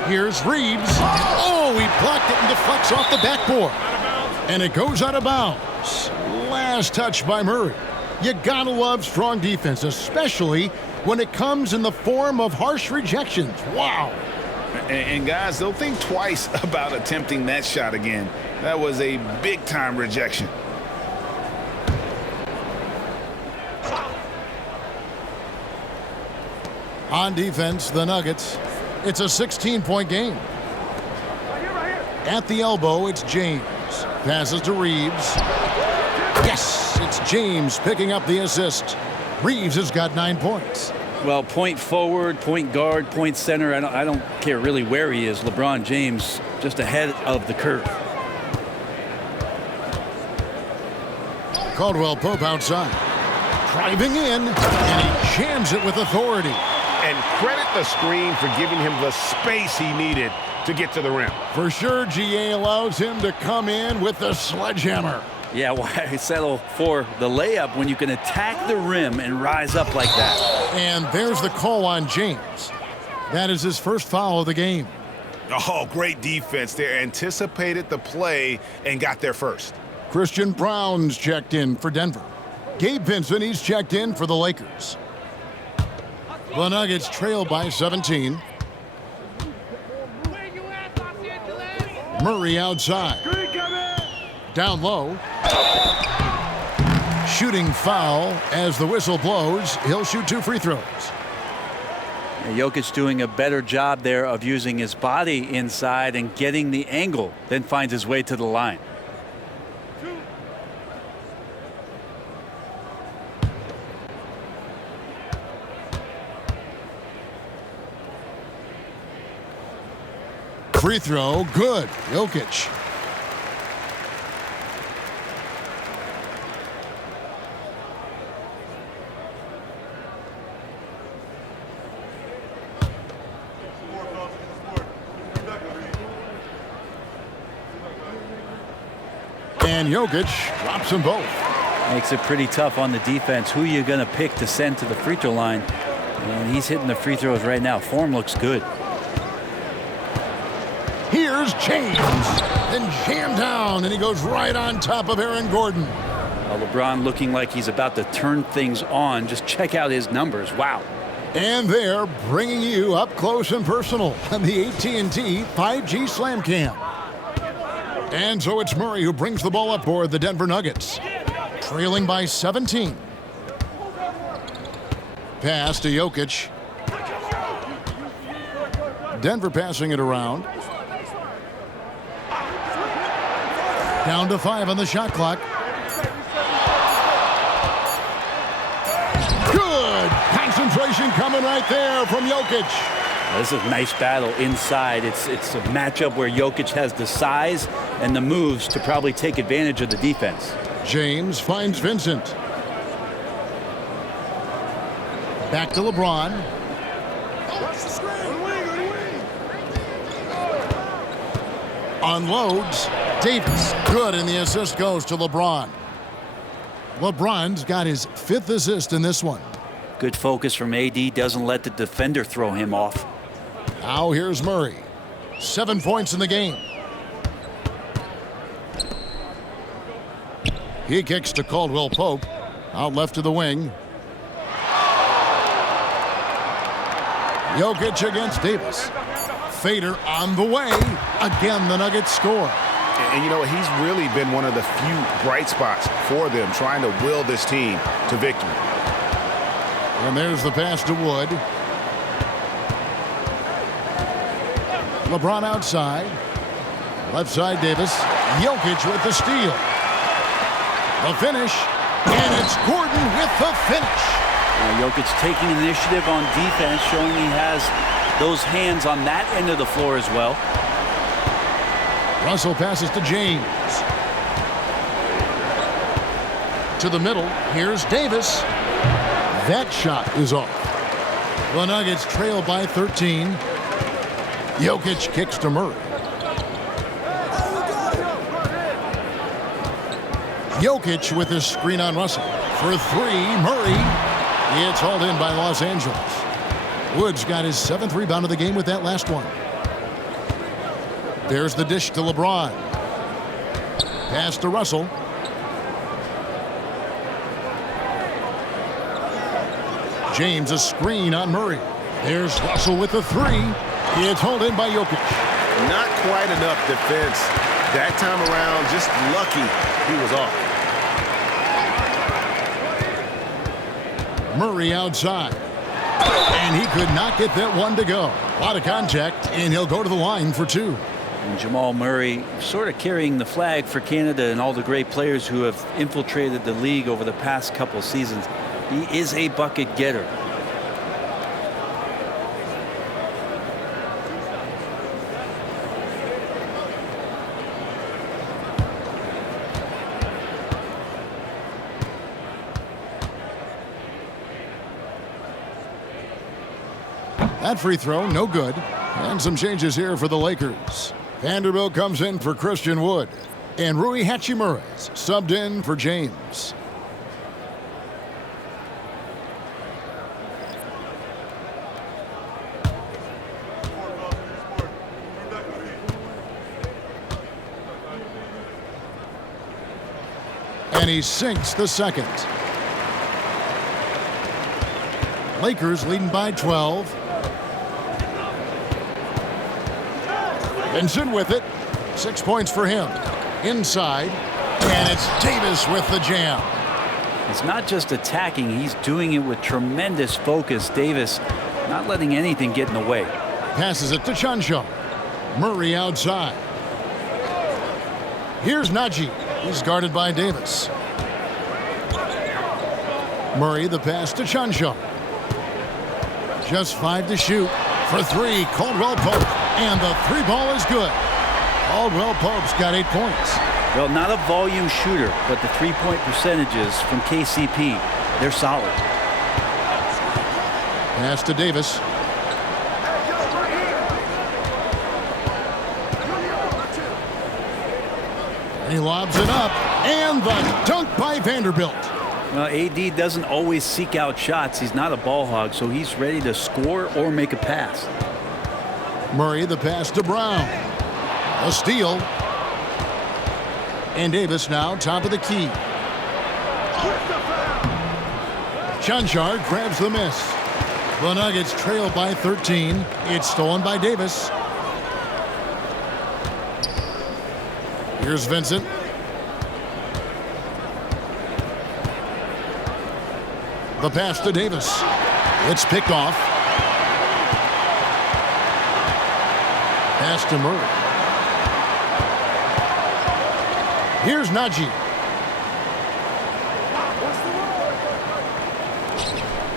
Here's Reeves. Oh, he blocked it and deflects off the backboard. And it goes out of bounds. Last touch by Murray. You gotta love strong defense, especially when it comes in the form of harsh rejections. Wow. And guys, they'll think twice about attempting that shot again. That was a big-time rejection. On defense, the Nuggets. It's a 16-point game. At the elbow, it's James. Passes to Reeves. Yes, it's James picking up the assist. Reeves has got 9 points. Well, point forward, point guard, point center. I don't care really where he is. LeBron James just ahead of the curve. Caldwell Pope outside. Driving in, and he jams it with authority. And credit the screen for giving him the space he needed to get to the rim. For sure, GA allows him to come in with the sledgehammer. Yeah, why settle for the layup when you can attack the rim and rise up like that? And there's the call on James. That is his first foul of the game. Oh, great defense there. Anticipated the play and got there first. Christian Brown's checked in for Denver. Gabe Vincent, he's checked in for the Lakers. The Nuggets trail by 17. Murray outside. Down low. Shooting foul as the whistle blows. He'll shoot 2 free throws. Jokic doing a better job there of using his body inside and getting the angle, then finds his way to the line. Free throw, good. Jokic. And Jokic drops them both. Makes it pretty tough on the defense. Who you going to pick to send to the free throw line? And he's hitting the free throws right now. Form looks good. Here's James. And jammed down, and he goes right on top of Aaron Gordon. LeBron looking like he's about to turn things on. Just check out his numbers. Wow. And they're bringing you up close and personal on the AT&T 5G Slam Cam. And so it's Murray who brings the ball up for the Denver Nuggets. Trailing by 17. Pass to Jokic. Denver passing it around. Down to 5 on the shot clock. Good concentration coming right there from Jokic. This is a nice battle inside. It's a matchup where Jokic has the size and the moves to probably take advantage of the defense. James finds Vincent. Back to LeBron. Unloads. Davis. Good, and the assist goes to LeBron. LeBron's got his 5th assist in this one. Good focus from AD. Doesn't let the defender throw him off. Now here's Murray. 7 points in the game. He kicks to Caldwell Pope. Out left to the wing. Jokic against Davis. Fader on the way. Again, the Nuggets score. And you know, he's really been one of the few bright spots for them, trying to will this team to victory. And there's the pass to Wood. LeBron outside. Left side Davis. Jokic with the steal. The finish. And it's Gordon with the finish. Jokic taking initiative on defense, showing he has those hands on that end of the floor as well. Russell passes to James. To the middle. Here's Davis. That shot is off. The Nuggets trail by 13. Jokic kicks to Murray. Jokic with his screen on Russell. For 3, Murray. It's hauled in by Los Angeles. Woods got his 7th rebound of the game with that last one. There's the dish to LeBron. Pass to Russell. James a screen on Murray. There's Russell with the 3. It's hauled in by Jokic. Not quite enough defense that time around. Just lucky he was off. Murray outside. And he could not get that one to go. A lot of contact, and he'll go to the line for 2. And Jamal Murray sort of carrying the flag for Canada and all the great players who have infiltrated the league over the past couple seasons. He is a bucket getter. That free throw, no good. And some changes here for the Lakers. Vanderbilt comes in for Christian Wood. And Rui Hachimura's subbed in for James. And he sinks the second. Lakers leading by 12. Vincent with it. 6 points for him. Inside. And it's Davis with the jam. It's not just attacking. He's doing it with tremendous focus. Davis not letting anything get in the way. Passes it to Chanshaw. Murray outside. Here's Najee. He's guarded by Davis. Murray the pass to Chanshaw. Just 5 to shoot. For 3, Caldwell Pope. And the 3 ball is good. Caldwell Pope's got 8 points. Well, not a volume shooter, but the three-point percentages from KCP, they're solid. Pass to Davis. And he lobs it up. And the dunk by Vanderbilt. Well, AD doesn't always seek out shots. He's not a ball hog, so he's ready to score or make a pass. Murray the pass to Brown. A steal. And Davis now top of the key. Chanshaw grabs the miss. The Nuggets trail by 13. It's stolen by Davis. Here's Vincent. The pass to Davis. It's picked off. Pass to Murray. Here's Najee.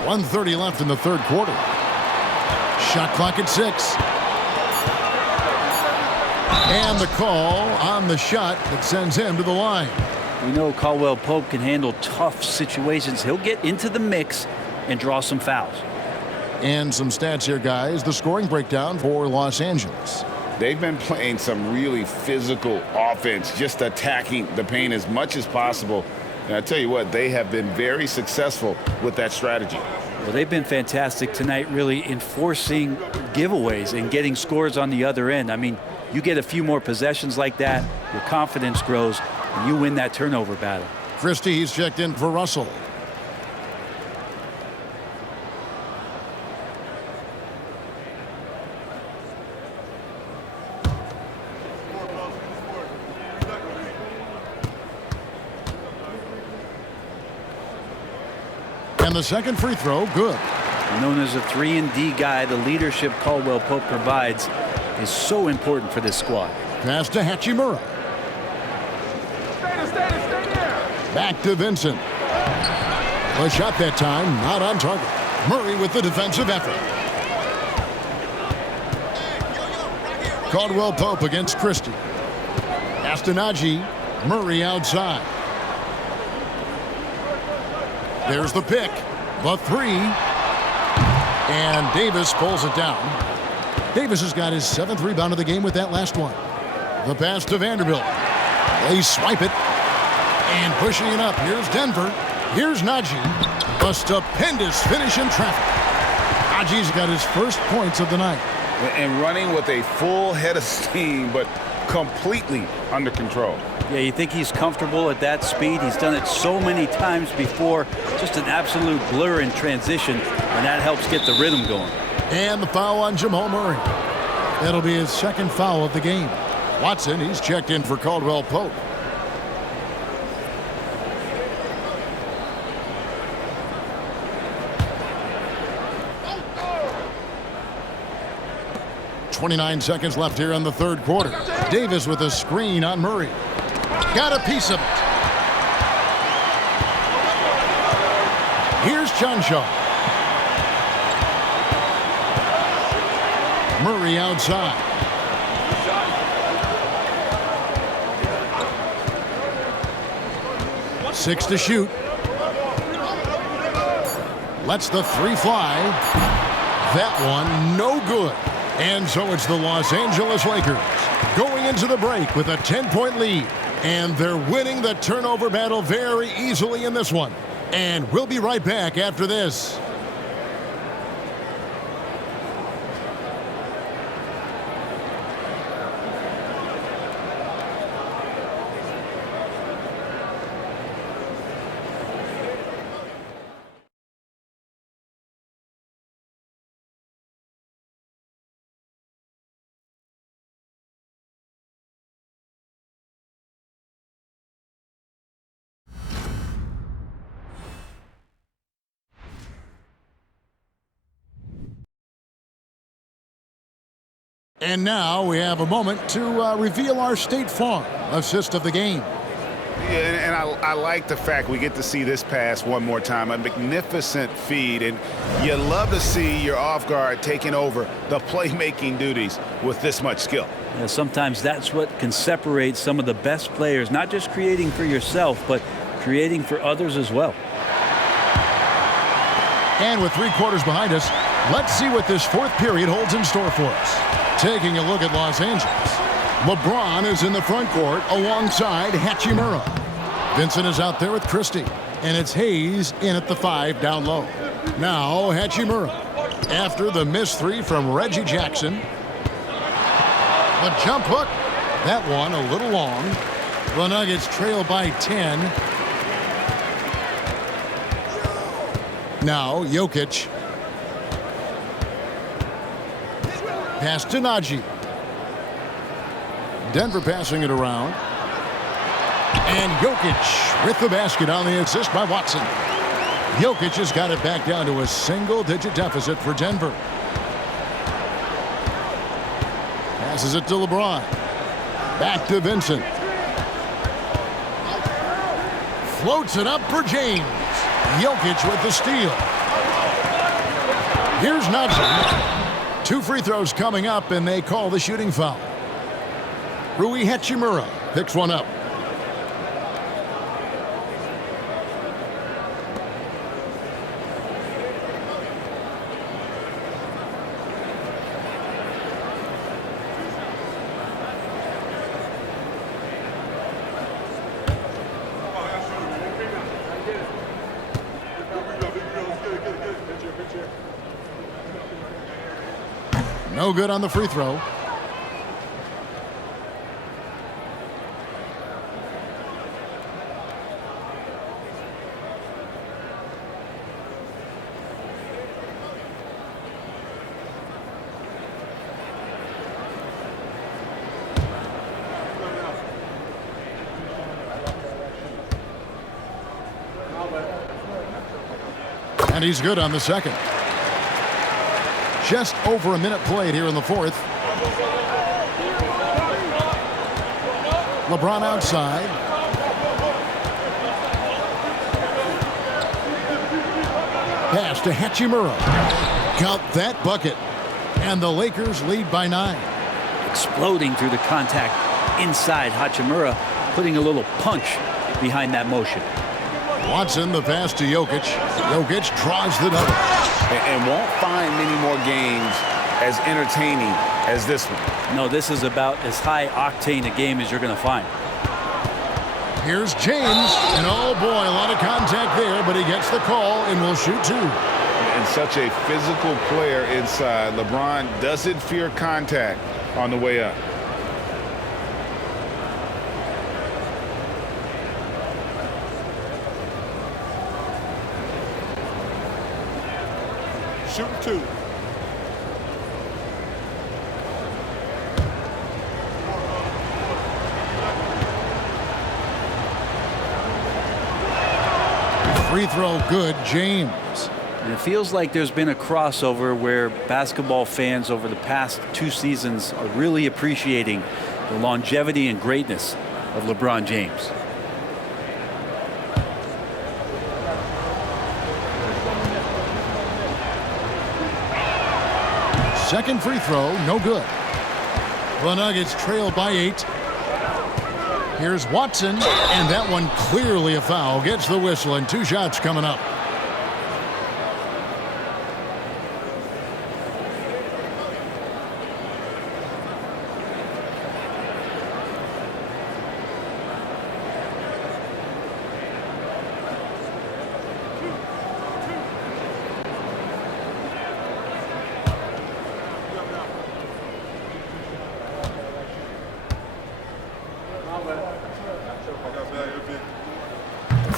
1:30 left in the third quarter. Shot clock at 6. And the call on the shot that sends him to the line. We know Caldwell Pope can handle tough situations. He'll get into the mix and draw some fouls. And some stats here, guys. The scoring breakdown for Los Angeles. They've been playing some really physical offense, just attacking the paint as much as possible. And I tell you what, they have been very successful with that strategy. Well, they've been fantastic tonight, really enforcing giveaways and getting scores on the other end. I mean, you get a few more possessions like that, your confidence grows, and you win that turnover battle. Christie, he's checked in for Russell. And the second free throw, good. Known as a 3-and-D guy, the leadership Caldwell Pope provides is so important for this squad. Pass to Hachimura. Back to Vincent. A shot that time, not on target. Murray with the defensive effort. Caldwell Pope against Christie. Pass to Najee. Murray outside. There's the pick. The 3. And Davis pulls it down. Davis has got his 7th rebound of the game with that last one. The pass to Vanderbilt. They swipe it. And pushing it up. Here's Denver. Here's Najee. A stupendous finish in traffic. Najee's got his first points of the night. And running with a full head of steam, but completely under control. Yeah, you think he's comfortable at that speed. He's done it so many times before. Just an absolute blur in transition, and that helps get the rhythm going. And the foul on Jamal Murray. That'll be his second foul of the game. Watson, he's checked in for Caldwell Pope. .29 seconds left here in the third quarter. Davis with a screen on Murray. Got a piece of it. Here's Chanshaw. Murray outside. Six to shoot. Lets the 3 fly. That one no good. And so it's the Los Angeles Lakers going into the break with a 10-point lead. And they're winning the turnover battle very easily in this one. And we'll be right back after this. And now we have a moment to reveal our State Farm assist of the game. Yeah, and I like the fact we get to see this pass one more time. A magnificent feed, and you love to see your off guard taking over the playmaking duties with this much skill. Yeah, sometimes that's what can separate some of the best players, not just creating for yourself, but creating for others as well. And with 3 quarters behind us, let's see what this fourth period holds in store for us. Taking a look at Los Angeles. LeBron is in the front court alongside Hachimura. Vincent is out there with Christie. And it's Hayes in at the 5 down low. Now Hachimura. After the missed 3 from Reggie Jackson. The jump hook. That one a little long. The Nuggets trail by 10. Now Jokic. Pass to Najee. Denver passing it around. And Jokic with the basket on the assist by Watson. Jokic has got it back down to a single-digit deficit for Denver. Passes it to LeBron. Back to Vincent. Floats it up for James. Jokic with the steal. Here's Najee. 2 free throws coming up, and they call the shooting foul. Rui Hachimura picks one up. No good on the free throw. And he's good on the second. Just over a minute played here in the fourth. LeBron outside. Pass to Hachimura. Count that bucket. And the Lakers lead by 9. Exploding through the contact inside. Hachimura putting a little punch behind that motion. Watson, the pass to Jokic. Jokic draws the double. And won't find many more games as entertaining as this one. No, this is about as high octane a game as you're going to find. Here's James, and oh boy, a lot of contact there, but he gets the call and will shoot 2. And such a physical player inside. LeBron doesn't fear contact on the way up. Shoot 2. Free throw good, James. And it feels like there's been a crossover where basketball fans over the past 2 seasons are really appreciating the longevity and greatness of LeBron James. Second free throw, no good. The Nuggets trail by 8. Here's Watson, and that one clearly a foul. Gets the whistle, and 2 shots coming up.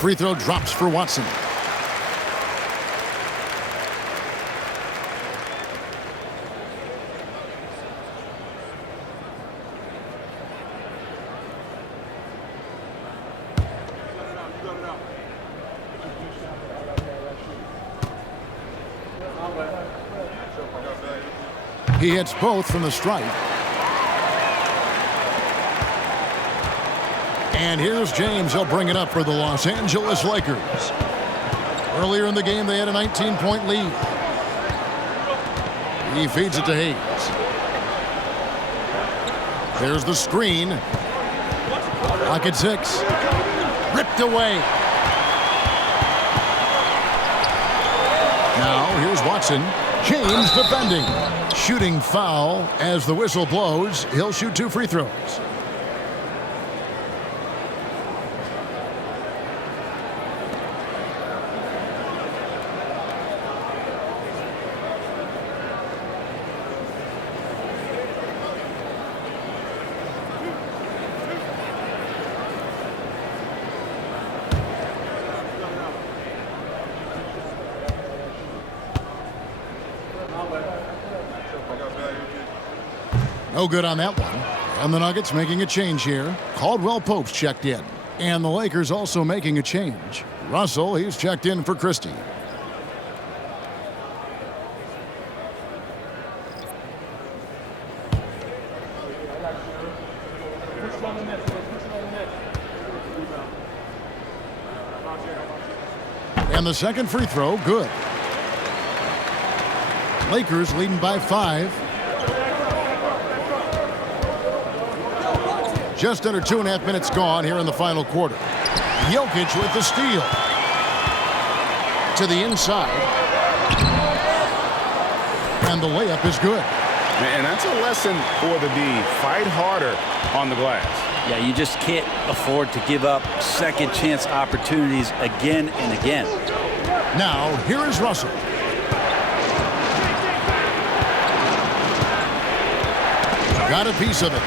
free throw drops for Watson. He hits both from the stripe. And here's James. He'll bring it up for the Los Angeles Lakers. Earlier in the game, they had a 19-point lead. He feeds it to Hayes. There's the screen. Clock at 6. Ripped away. Now, here's Watson. James defending. Shooting foul as the whistle blows. He'll shoot 2 free throws. No good on that one. And the Nuggets making a change here. Caldwell Pope's checked in. And the Lakers also making a change. Russell, he's checked in for Christie. And the second free throw, good. Lakers leading by 5. Just under 2.5 minutes gone here in the final quarter. Jokic with the steal. To the inside. And the layup is good. And that's a lesson for the D. Fight harder on the glass. Yeah, you just can't afford to give up second chance opportunities again and again. Now, here is Russell. Got a piece of it.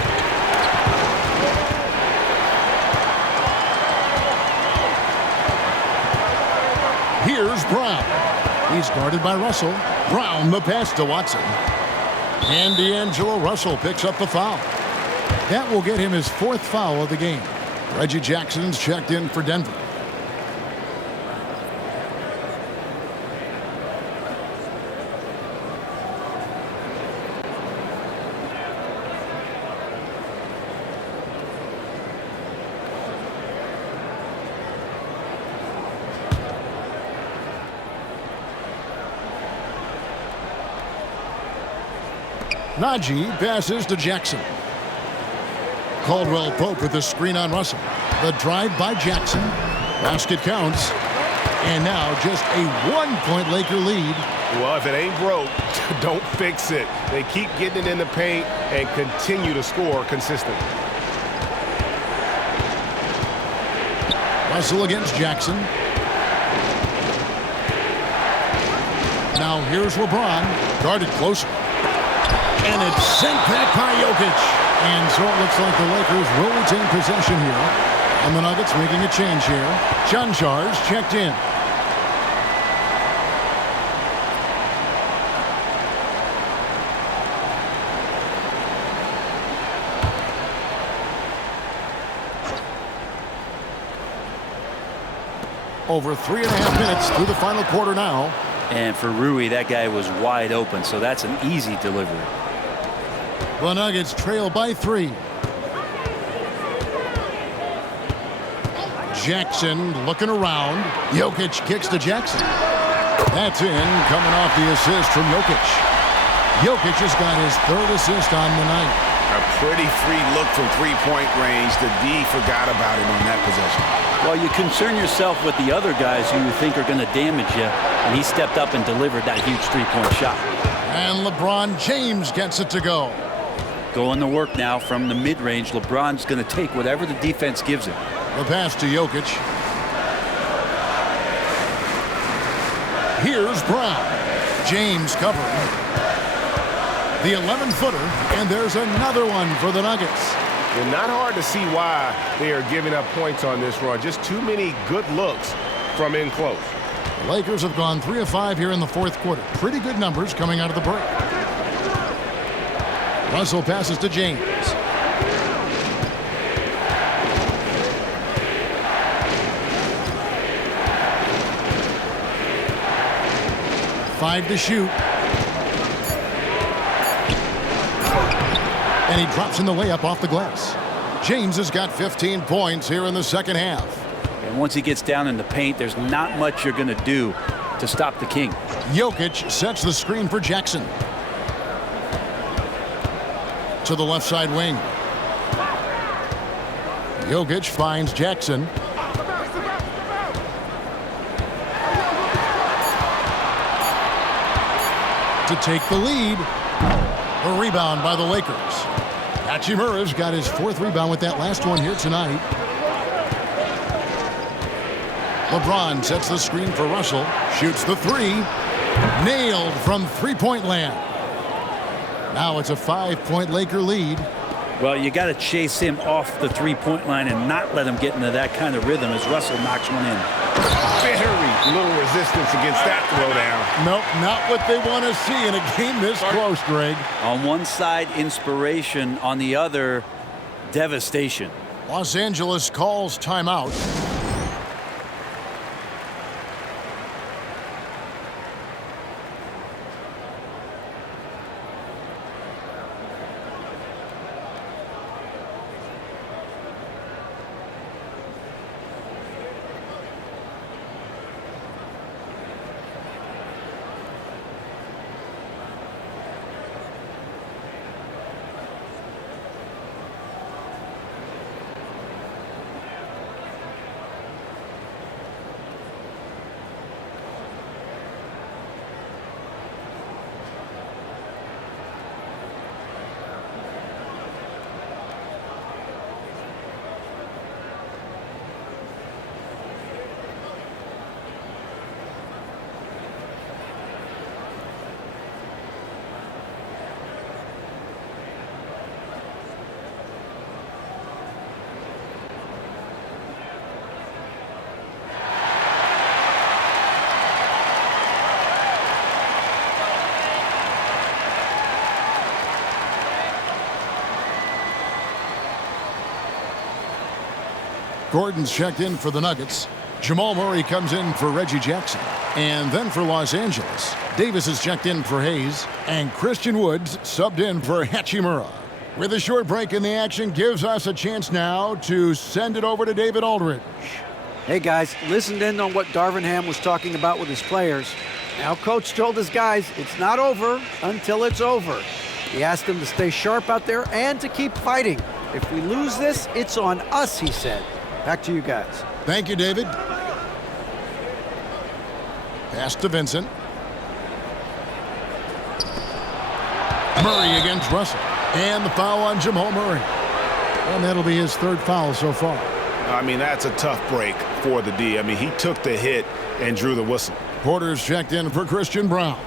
Here's Brown. He's guarded by Russell. Brown the pass to Watson. And D'Angelo Russell picks up the foul. That will get him his 4th foul of the game. Reggie Jackson's checked in for Denver. Najee passes to Jackson. Caldwell Pope with the screen on Russell. The drive by Jackson. Basket counts. And now just a 1-point Laker lead. Well, if it ain't broke, don't fix it. They keep getting it in the paint and continue to score consistently. Russell against Jackson. Now here's LeBron. Guarded closer. And it's sent back by Jokic. And so it looks like the Lakers will retain possession here. And the Nuggets making a change here. Chanjar's checked in. Over 3.5 minutes through the final quarter now. And for Rui, that guy was wide open, so that's an easy delivery. The Nuggets trail by 3. Jackson looking around. Jokic kicks to Jackson. That's in, coming off the assist from Jokic. Jokic has got his 3rd assist on the night. A pretty free look from three-point range. The D forgot about him on that possession. Well, you concern yourself with the other guys who you think are going to damage you, and he stepped up and delivered that huge three-point shot. And LeBron James gets it to go. Going to work now from the mid-range. LeBron's going to take whatever the defense gives him. The pass to Jokic. Here's Brown. James covering. The 11-footer, and there's another one for the Nuggets. And not hard to see why they are giving up points on this run. Just too many good looks from in close. The Lakers have gone 3 of 5 here in the fourth quarter. Pretty good numbers coming out of the break. Russell passes to James. Five to shoot. And he drops in the layup off the glass. James has got 15 points here in the second half. And once he gets down in the paint, there's not much you're going to do to stop the King. Jokic sets the screen for Jackson. To the left side wing. Jokic finds Jackson. To take the lead. A rebound by the Lakers. Hachimura's got his fourth rebound with that last one here tonight. LeBron sets the screen for Russell. Shoots the three. Nailed from three-point land. Now it's a 5-point Laker lead. Well, you got to chase him off the three-point line and not let him get into that kind of rhythm as Russell knocks one in. Very little resistance against that throwdown. Nope, not what they want to see in a game this close, Greg. On one side, inspiration. On the other, devastation. Los Angeles calls timeout. Gordon's checked in for the Nuggets. Jamal Murray comes in for Reggie Jackson. And then for Los Angeles, Davis is checked in for Hayes. And Christian Woods subbed in for Hachimura. With a short break in the action, gives us a chance now to send it over to David Aldridge. Hey guys, listened in on what Darvin Ham was talking about with his players. Now Coach told his guys it's not over until it's over. He asked them to stay sharp out there and to keep fighting. If we lose this, it's on us, he said. Back to you guys. Thank you, David. Pass to Vincent. Murray against Russell. And the foul on Jamal Murray. And that'll be his third foul so far. I mean, that's a tough break for the D. I mean, he took the hit and drew the whistle. Porter's checked in for Christian Brown.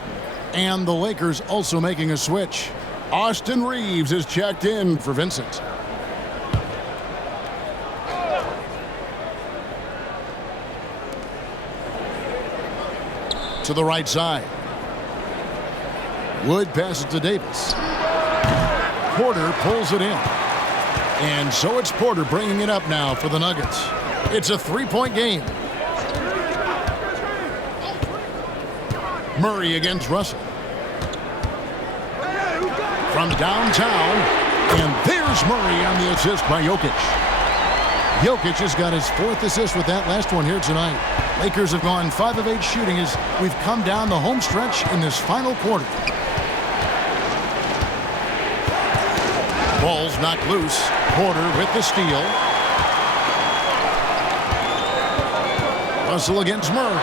And the Lakers also making a switch. Austin Reeves is checked in for Vincent. To the right side. Wood passes to Davis. Porter pulls it in. And so it's Porter bringing it up now for the Nuggets. It's a three-point game. Murray against Russell. From downtown. And there's Murray on the assist by Jokic. Jokic has got his fourth assist with that last one here tonight. Lakers have gone 5 of 8 shooting as we've come down the home stretch in this final quarter. Ball's knocked loose. Porter with the steal. Russell against Murray.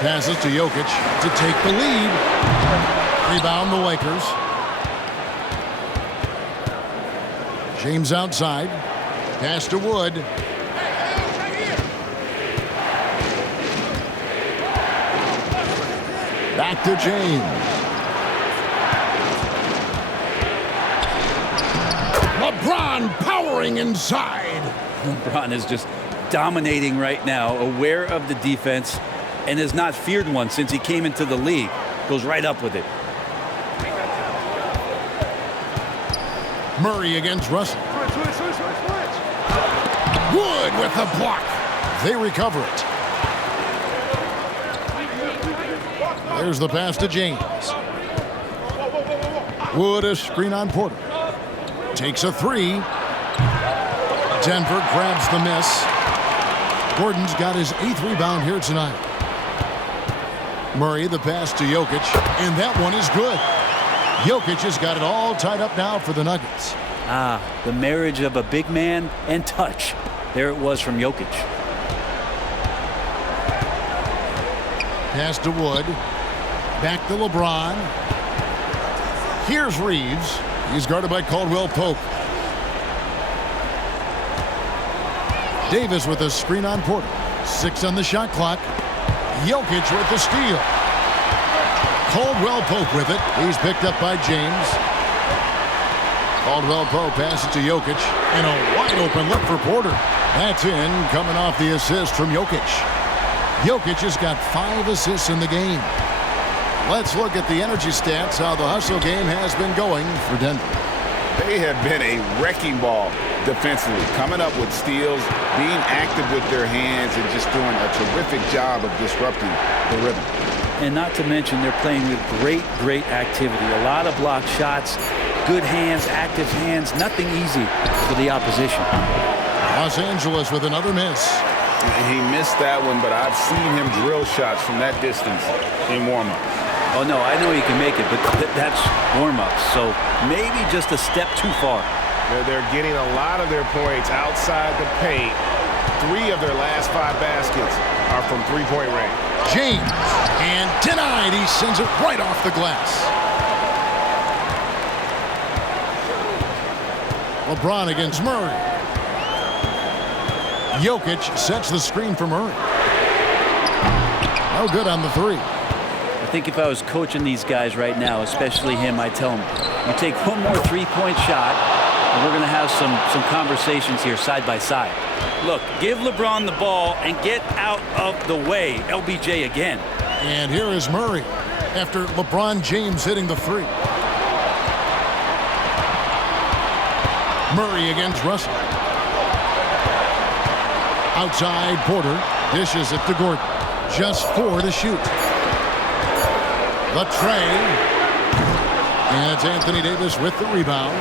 Passes to Jokic to take the lead. Rebound the Lakers. James outside. Pass to Wood. Back to James. LeBron powering inside. LeBron is just dominating right now, aware of the defense, and has not feared one since he came into the league. Goes right up with it. Murray against Russell. Wood with the block. They recover it. There's the pass to James. Wood a screen on Porter. Takes a three. Denver grabs the miss. Gordon's got his 8th rebound here tonight. Murray the pass to Jokic, and that one is good. Jokic has got it all tied up now for the Nuggets. The marriage of a big man and touch. There it was from Jokic. Pass to Wood. Back to LeBron. Here's Reeves. He's guarded by Caldwell Pope. Davis with a screen on Porter. 6 on the shot clock. Jokic with the steal. Caldwell Pope with it. He's picked up by James. Caldwell Pope passes to Jokic. And a wide open look for Porter. That's in, coming off the assist from Jokic. Jokic has got 5 assists in the game. Let's look at the energy stats, how the hustle game has been going for Denver. They have been a wrecking ball defensively, coming up with steals, being active with their hands, and just doing a terrific job of disrupting the rhythm. And not to mention, they're playing with great activity. A lot of block shots, good hands, active hands, nothing easy for the opposition. Los Angeles with another miss. He missed that one, but I've seen him drill shots from that distance in warm-up. Oh, no, I know he can make it, but that's warm-ups, so maybe just a step too far. They're getting a lot of their points outside the paint. 3 of their last 5 baskets are from three-point range. James, and denied. He sends it right off the glass. LeBron against Murray. Jokic sets the screen for Murray. No good on the 3. I think if I was coaching these guys right now, especially him, I'd tell him, you take one more three-point shot, and we're going to have some conversations here side by side. Look, give LeBron the ball and get out of the way. LBJ again. And here is Murray after LeBron James hitting the 3. Murray against Russell. Outside, Porter dishes it to Gordon. Just 4 to shoot. The tray. And it's Anthony Davis with the rebound.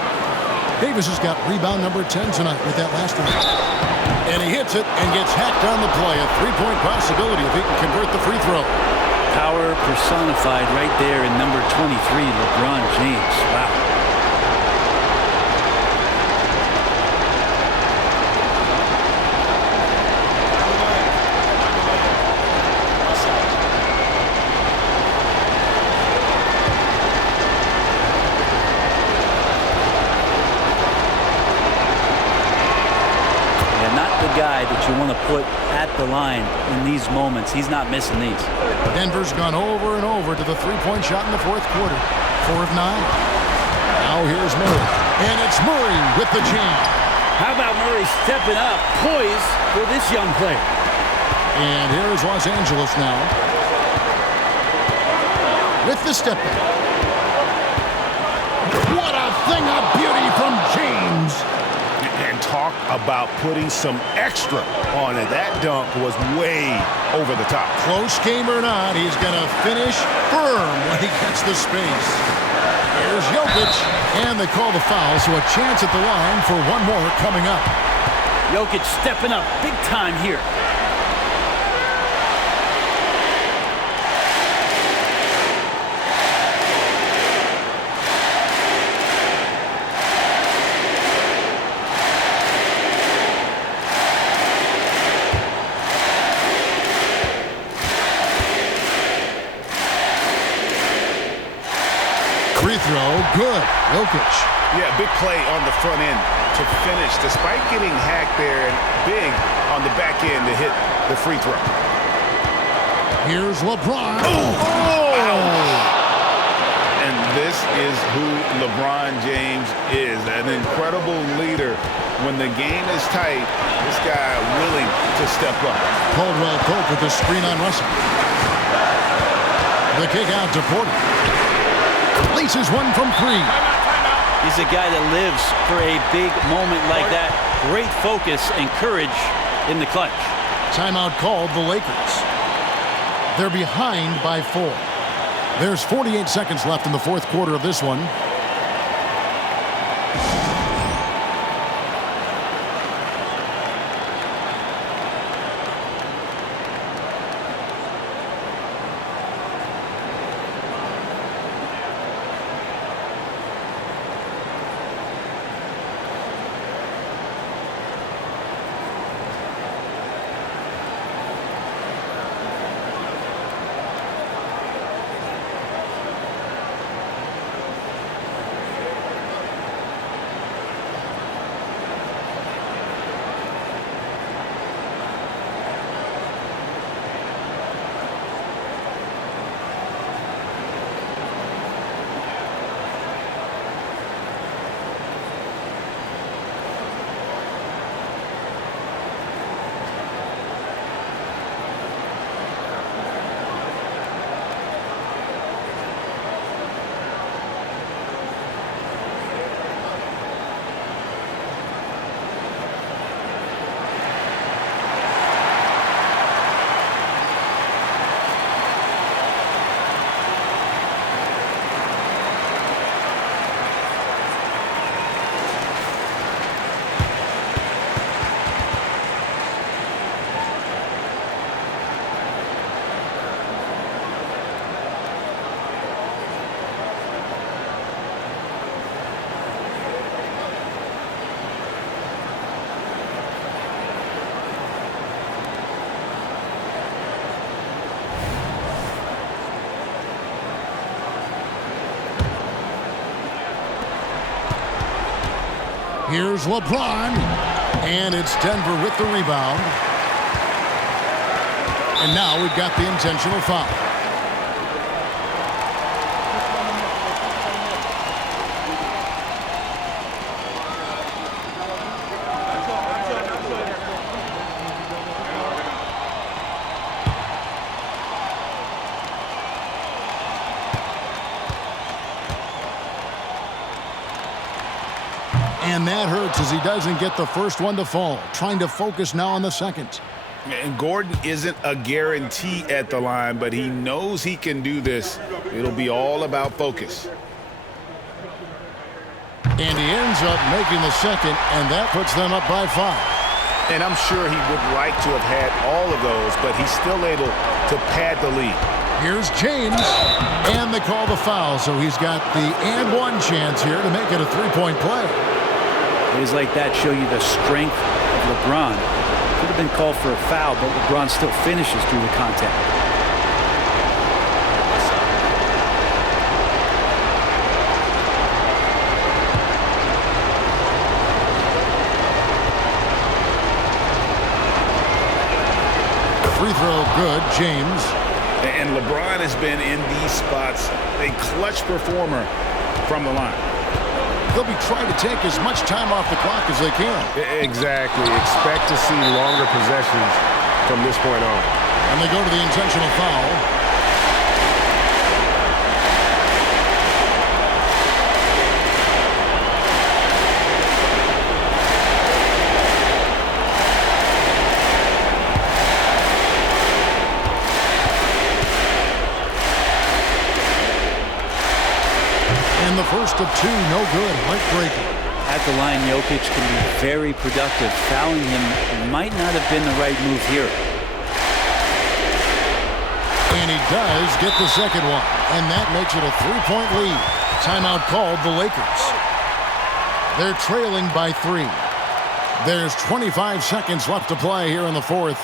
Davis has got rebound number 10 tonight with that last one. And he hits it and gets hacked on the play. A 3-point possibility if he can convert the free throw. Power personified right there in number 23, LeBron James. Wow. Guy that you want to put at the line in these moments. He's not missing these. Denver's gone over and over to the 3-point shot in the 4th quarter. 4 of 9. Now here's Murray. And it's Murray with the jam. How about Murray stepping up, poised for this young player? And here's Los Angeles now. With the step back. What a thing of beauty from James. And talk about putting some extra on it. That dunk was way over the top. Close game or not, he's going to finish firm when he gets the space. Here's Jokic, and they call the foul, so a chance at the line for one more coming up. Jokic stepping up big time here. Free throw, good. Jokic. Yeah, big play on the front end to finish, despite getting hacked there, and big on the back end to hit the free throw. Here's LeBron. And this is who LeBron James is, an incredible leader. When the game is tight, this guy willing to step up. Caldwell Pope with the screen on Russell. The kick out to Porter. Laces one from three. He's a guy that lives for a big moment like that. Great focus and courage in the clutch. Timeout called the Lakers. They're behind by 4. There's 48 seconds left in the fourth quarter of this one. Here's LeBron, and it's Denver with the rebound. And now we've got the intentional foul. And that hurts as he doesn't get the first one to fall. Trying to focus now on the second. And Gordon isn't a guarantee at the line, but he knows he can do this. It'll be all about focus. And he ends up making the second, and that puts them up by 5. And I'm sure he would like to have had all of those, but he's still able to pad the lead. Here's James, and they call the foul, so he's got the and one chance here to make it a three-point play. Plays like that show you the strength of LeBron. Could have been called for a foul, but LeBron still finishes through the contact. Free throw good, James. And LeBron has been in these spots a clutch performer from the line. They'll be trying to take as much time off the clock as they can. Exactly. Expect to see longer possessions from this point on. And they go to the intentional foul. And the first of two, no good, heartbreaking. At the line, Jokic can be very productive. Fouling him might not have been the right move here. And he does get the second one. And that makes it a three-point lead. Timeout called the Lakers. They're trailing by 3. There's 25 seconds left to play here in the fourth.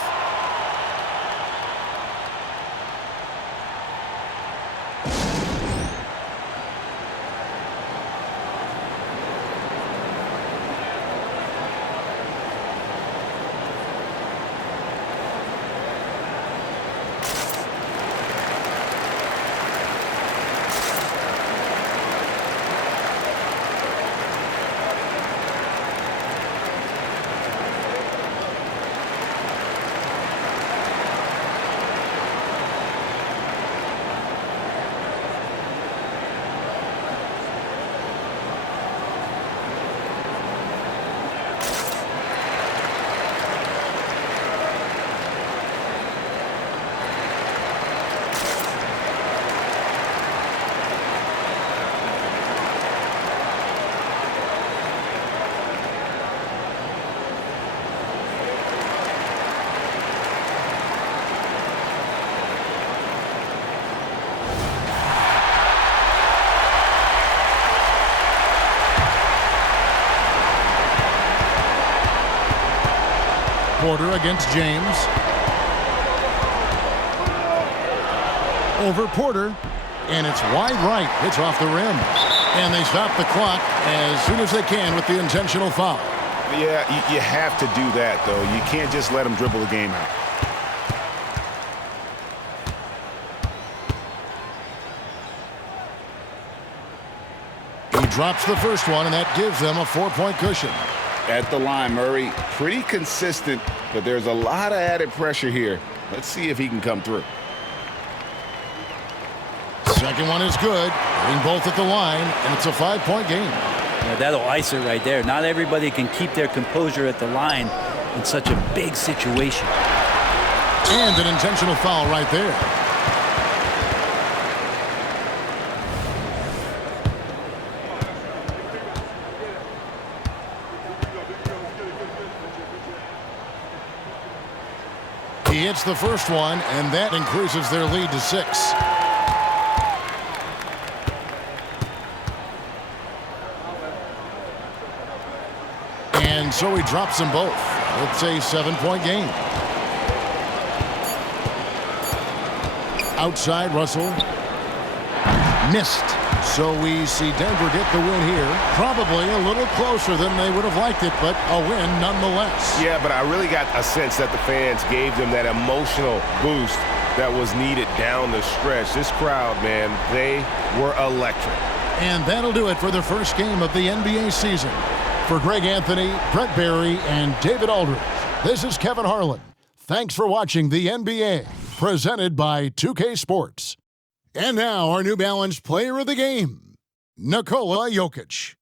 Porter against James. Over Porter, and it's wide right. It's off the rim. And they stop the clock as soon as they can with the intentional foul. Yeah, you have to do that, though. You can't just let him dribble the game out. He drops the first one, and that gives them a 4-point cushion. At the line, Murray, pretty consistent, but there's a lot of added pressure here. Let's see if he can come through. Second one is good. Hitting both at the line, and it's a 5-point game. Yeah, that'll ice it right there. Not everybody can keep their composure at the line in such a big situation. And an intentional foul right there. He hits the first one, and that increases their lead to 6. And so he drops them both. It's a 7-point game. Outside, Russell. Missed. So we see Denver get the win here. Probably a little closer than they would have liked it, but a win nonetheless. Yeah, but I really got a sense that the fans gave them that emotional boost that was needed down the stretch. This crowd, man, they were electric. And that'll do it for the first game of the NBA season. For Greg Anthony, Brett Barry, and David Aldridge, this is Kevin Harlan. Thanks for watching the NBA, presented by 2K Sports. And now our New Balance player of the game, Nikola Jokic.